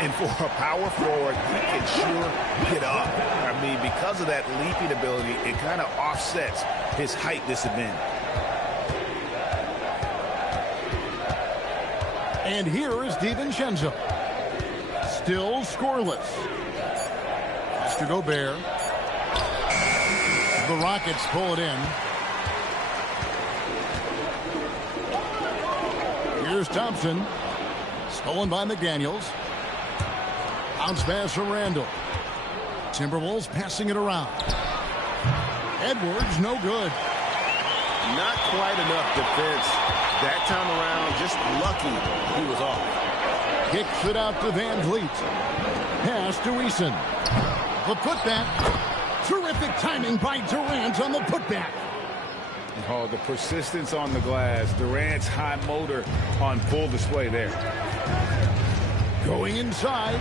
And for a power forward, he can sure get up. I mean, because of that leaping ability, it kind of offsets his height disadvantage. And here is DiVincenzo. Still scoreless. Pass to Gobert. The Rockets pull it in. Here's Thompson. Stolen by McDaniels. Bounce pass from Randall. Timberwolves passing it around. Edwards, no good. Not quite enough defense. That time around, just lucky he was off. Kicks it out to Van Vliet. Pass to Eason. The putback. Terrific timing by Durant on the putback. Oh, the persistence on the glass. Durant's high motor on full display there. Going inside.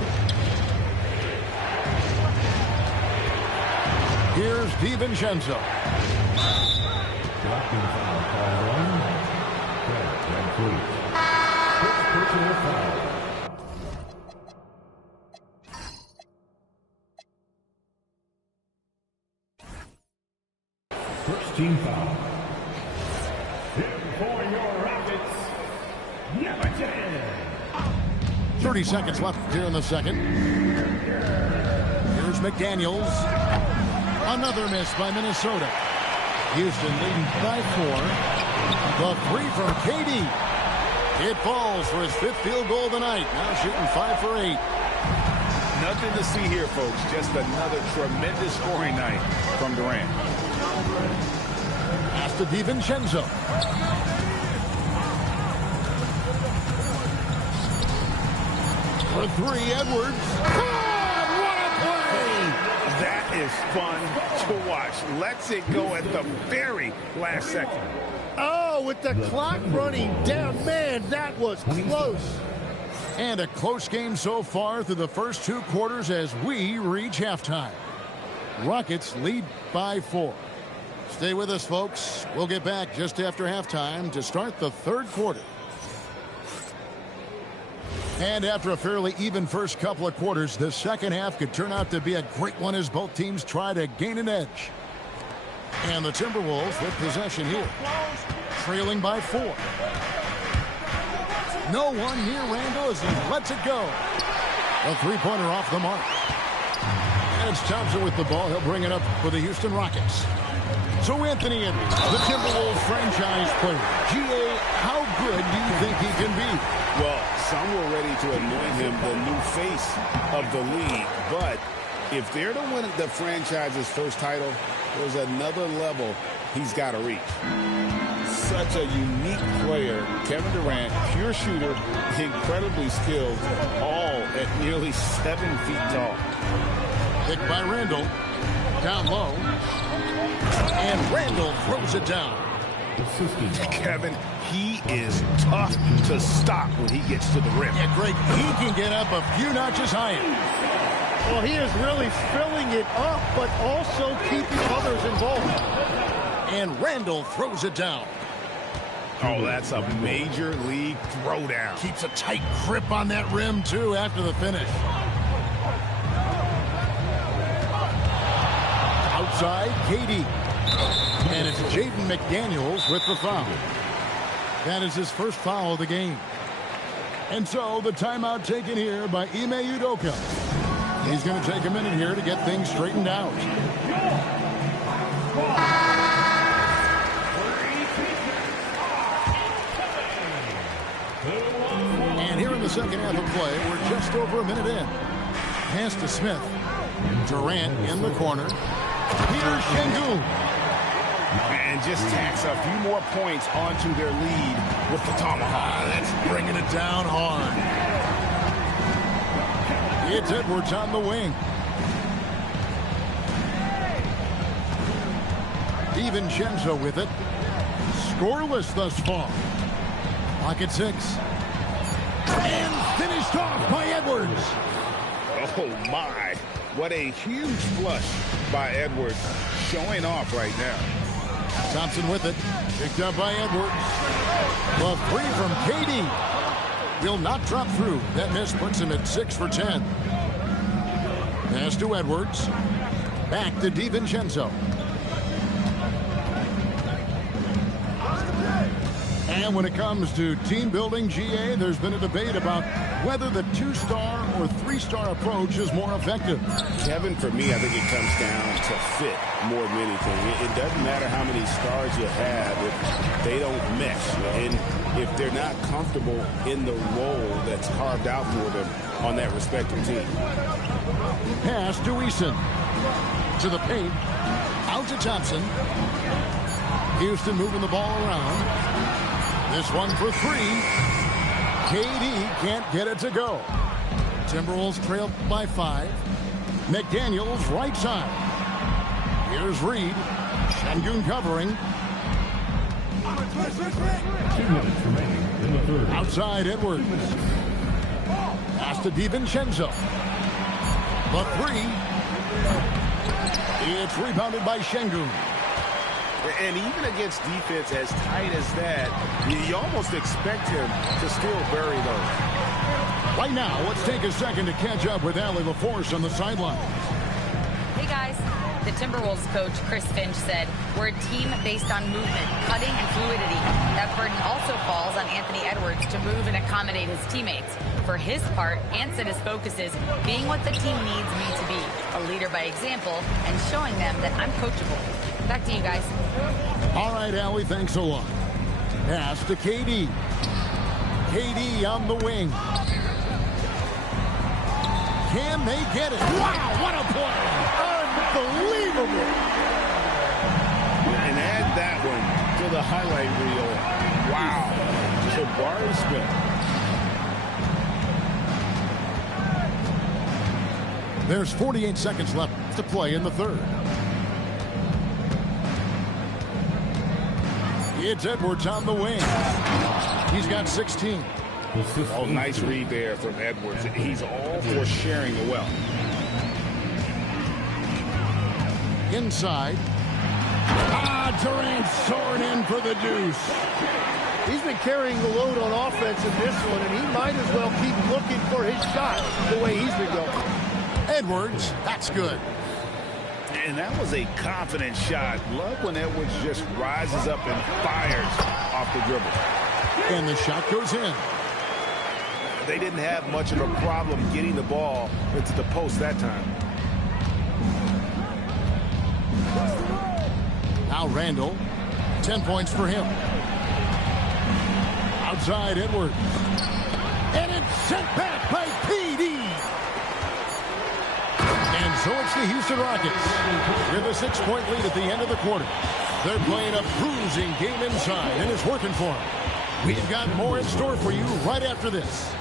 Here's DiVincenzo. Blocking foul called on. Van Vliet. Personal foul. First team foul. Here for your Rockets, Neverton. 30 seconds left here in the second. Here's McDaniels. Another miss by Minnesota. Houston leading by 4. The three from KD. It falls for his 5th field goal of the night. Now shooting 5 for 8. Nothing to see here, folks. Just another tremendous scoring night from Durant. Pass to DiVincenzo. For 3, Edwards. God, what a play! That is fun to watch. Lets it go at the very last second. Oh, with the clock running down, man, that was close. And a close game so far through the first 2 quarters as we reach halftime. Rockets lead by 4. Stay with us, folks. We'll get back just after halftime to start the 3rd quarter. And after a fairly even first couple of quarters, the second half could turn out to be a great one as both teams try to gain an edge. And the Timberwolves with possession here, trailing by 4. No one near Randall as he lets it go. A 3-pointer off the mark. And it's Thompson with the ball. He'll bring it up for the Houston Rockets. So Anthony Edwards, the Timberwolves franchise player. G.A., how good do you think he can be? Well, some were ready to anoint him the new face of the league. But if they're to win the franchise's first title, there's another level he's got to reach. Such a unique player. Kevin Durant, pure shooter, incredibly skilled, all at nearly 7 feet tall. Picked by Randall. Down low. And Randall throws it down. Kevin, he is tough to stop when he gets to the rim. Yeah, Greg, he can get up a few notches higher. Well, he is really filling it up, but also keeping others involved. And Randall throws it down. Oh, that's a major league throwdown. Keeps a tight grip on that rim, too, after the finish. Outside, KD. And it's Jaden McDaniels with the foul. That is his first foul of the game. And so the timeout taken here by Ime Udoka. He's going to take a minute here to get things straightened out. And here in the second half of play, we're just over a minute in. Pass to Smith. Durant in the corner. Here's Şengün. And just tacks a few more points onto their lead with the tomahawk. That's bringing it down hard. It's Edwards on the wing. DiVincenzo with it. Scoreless thus far. Clock at 6. And finished off by Edwards. Oh, my. What a huge flush by Edwards, showing off right now. Thompson with it. Picked up by Edwards. The 3 from KD. Will not drop through. That miss puts him at 6 for 10. Pass to Edwards. Back to DiVincenzo. And when it comes to team building, GA, there's been a debate about whether the 2-star or 3-star approach is more effective. Kevin, for me, I think it comes down to fit more than anything. It doesn't matter how many stars you have if they don't mesh. And if they're not comfortable in the role that's carved out for them on that respective team. Pass to Eason. To the paint. Out to Thompson. Houston moving the ball around. This one for three. KD can't get it to go. Timberwolves trail by 5. McDaniels right side. Here's Reed. Şengün covering. 2 minutes remaining in the third. Outside Edwards. Pass to DiVincenzo. The three. It's rebounded by Şengün. And even against defense as tight as that, you almost expect him to still bury those. Right now, let's take a second to catch up with Allie LaForce on the sideline. Hey guys, the Timberwolves coach Chris Finch said, we're a team based on movement, cutting, and fluidity. That burden also falls on Anthony Edwards to move and accommodate his teammates. For his part, Ant said his focus is being what the team needs me to be, a leader by example, and showing them that I'm coachable. Back to you guys. All right, Allie, thanks a lot. Pass to KD. KD on the wing. Can they get it? Wow, what a play! Unbelievable! And add that one to the highlight reel. Wow. Jabari Smith. There's 48 seconds left to play in the third. It's Edwards on the wing. He's got 16. Oh, nice read there from Edwards. He's all for sharing the wealth. Inside. Durant soaring in for the deuce. He's been carrying the load on offense in this one, and he might as well keep looking for his shot the way he's been going. Edwards, that's good. And that was a confident shot. Love when Edwards just rises up and fires off the dribble. And the shot goes in. They didn't have much of a problem getting the ball into the post that time. Now Randall, 10 points for him. Outside Edwards. And it's sent back by PD. And so it's the Houston Rockets with a 6-point lead at the end of the quarter. They're playing a bruising game inside, and it's working for them. We've got more in store for you right after this.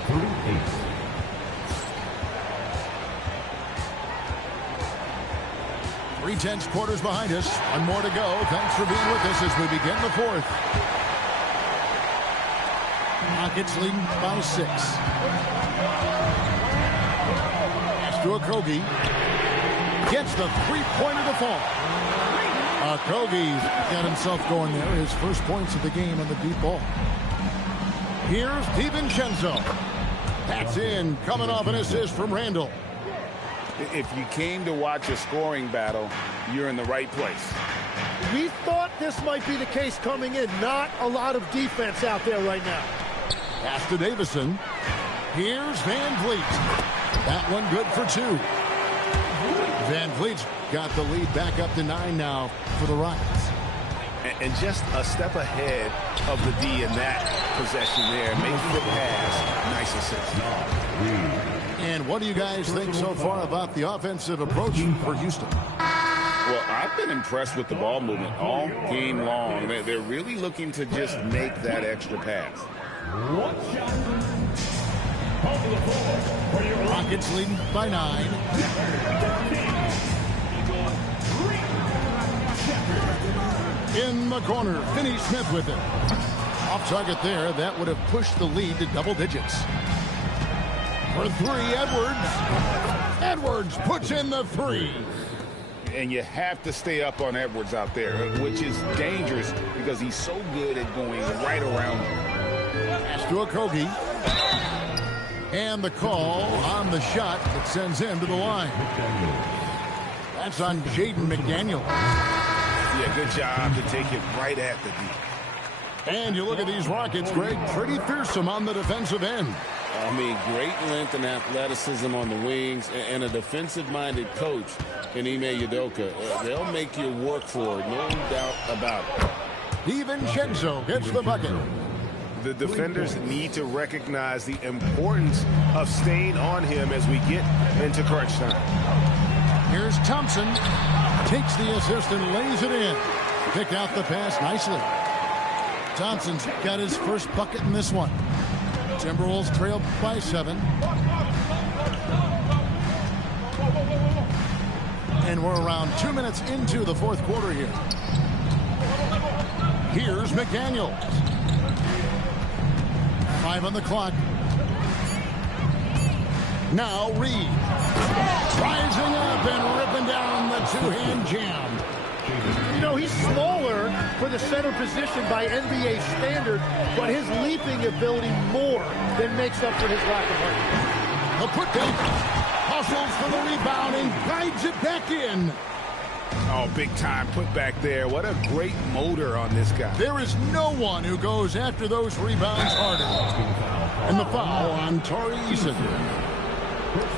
3/10 quarters behind us. One more to go. Thanks for being with us as we begin the fourth. Rockets leading by 6. Pass to Okogie. Gets the three-pointer to fall. Okogie's got himself going there. His first points of the game on the deep ball. Here's DiVincenzo. That's in, coming off an assist from Randall. If you came to watch a scoring battle, you're in the right place. We thought this might be the case coming in. Not a lot of defense out there right now. Pass to Davison. Here's Van Vliet. That one good for 2. Van Vliet's got the lead back up to 9 now for the Rockets. And just a step ahead of the D in that possession there, making the pass. Nice assist. And what do you guys think so far about the offensive approach for Houston? Well, I've been impressed with the ball movement all game long. They're really looking to just make that extra pass. Rockets leading by 9. In the corner, Finney-Smith with it. Off target there, that would have pushed the lead to double digits. For 3, Edwards. Edwards puts in the 3. And you have to stay up on Edwards out there, which is dangerous because he's so good at going right around him. Pass to Okogie. And the call on the shot that sends him to the line. That's on Jaden McDaniels. Yeah, good job to take it right at the D. And you look at these Rockets, Greg, pretty fearsome on the defensive end. I mean, great length and athleticism on the wings, and a defensive-minded coach in Ime Udoka. They'll make you work for it, no doubt about it. DiVincenzo gets the bucket. The defenders need to recognize the importance of staying on him as we get into crunch time. Here's Thompson. Takes the assist and lays it in. Picked out the pass nicely. Thompson's got his first bucket in this one. Timberwolves trail by 7. And we're around 2 minutes into the fourth quarter here. Here's McDaniels. 5 on the clock. Now Reed. Rising up and ripping down the two-hand jam. You know, he's smaller for the center position by NBA standard, but his leaping ability more than makes up for his lack of height. The putback. Hustles for the rebound and guides it back in. Oh, big time put back there. What a great motor on this guy. There is no one who goes after those rebounds harder. And the foul on Tari Eason.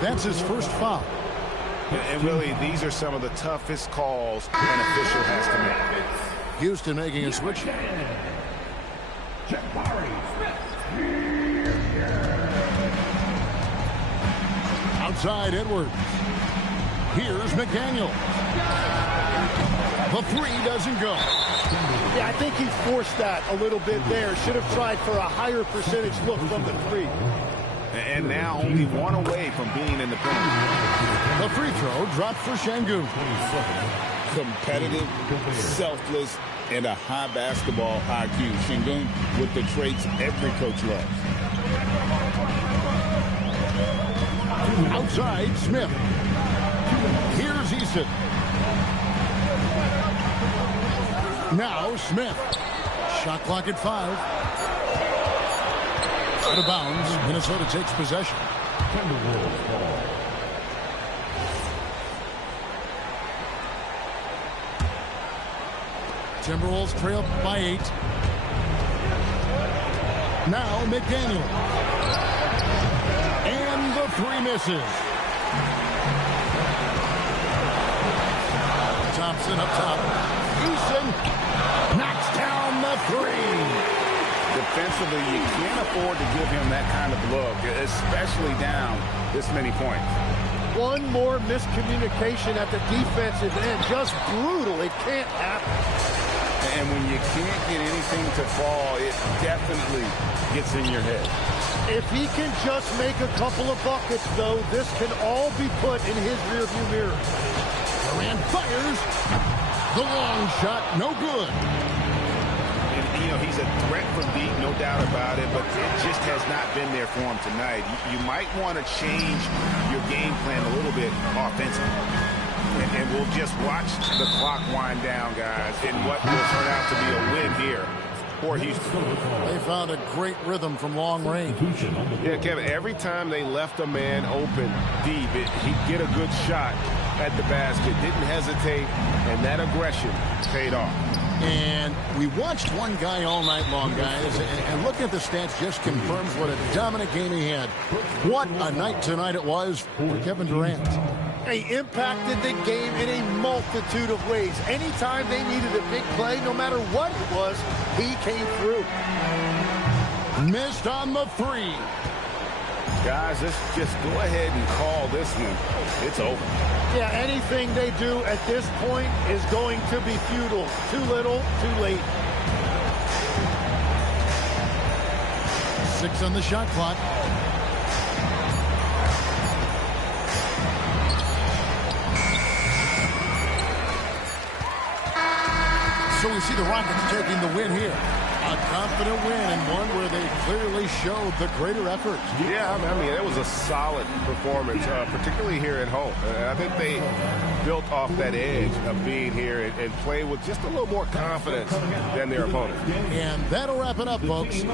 That's his first foul. And really, these are some of the toughest calls an official has to make. Houston making a switch. Outside Edwards. Here's McDaniel. The 3 doesn't go. Yeah, I think he forced that a little bit there. Should have tried for a higher percentage look from the 3. And now only 1 away from being in the penalty. The free throw dropped for Şengün. Competitive, selfless, and a high basketball IQ. Şengün with the traits every coach loves. Outside Smith. Here's Eason. Now Smith. Shot clock at 5. Out of bounds. Minnesota takes possession. Timberwolves trail by 8. Now McDaniel. And the 3 misses. Thompson up top. Eason knocks down the 3. Defensively, you can't afford to give him that kind of look, especially down this many points. One more miscommunication at the defensive end. Just brutal. It can't happen. And when you can't get anything to fall, it definitely gets in your head. If he can just make a couple of buckets, though, this can all be put in his rearview mirror. Durant fires. The long shot, no good. And, you know, he's a threat from deep, no doubt about it, but it just has not been there for him tonight. You might want to change your game plan a little bit offensively. And we'll just watch the clock wind down, guys, in what will turn out to be a win here for Houston. They found a great rhythm from long range. Yeah, Kevin, every time they left a man open deep, he'd get a good shot at the basket, didn't hesitate, and that aggression paid off. And we watched one guy all night long, guys, and looking at the stats just confirms what a dominant game he had. What a night tonight it was for Kevin Durant. He impacted the game in a multitude of ways. Anytime they needed a big play, no matter what it was, he came through. Missed on the 3. Guys, let's just go ahead and call this one. It's over. Yeah, anything they do at this point is going to be futile. Too little, too late. 6 on the shot clock. So we see the Rockets taking the win here. A confident win and one where they clearly showed the greater effort. Yeah, I mean, it was a solid performance, particularly here at home. I think they built off that edge of being here and play with just a little more confidence than their opponent. And that'll wrap it up, folks.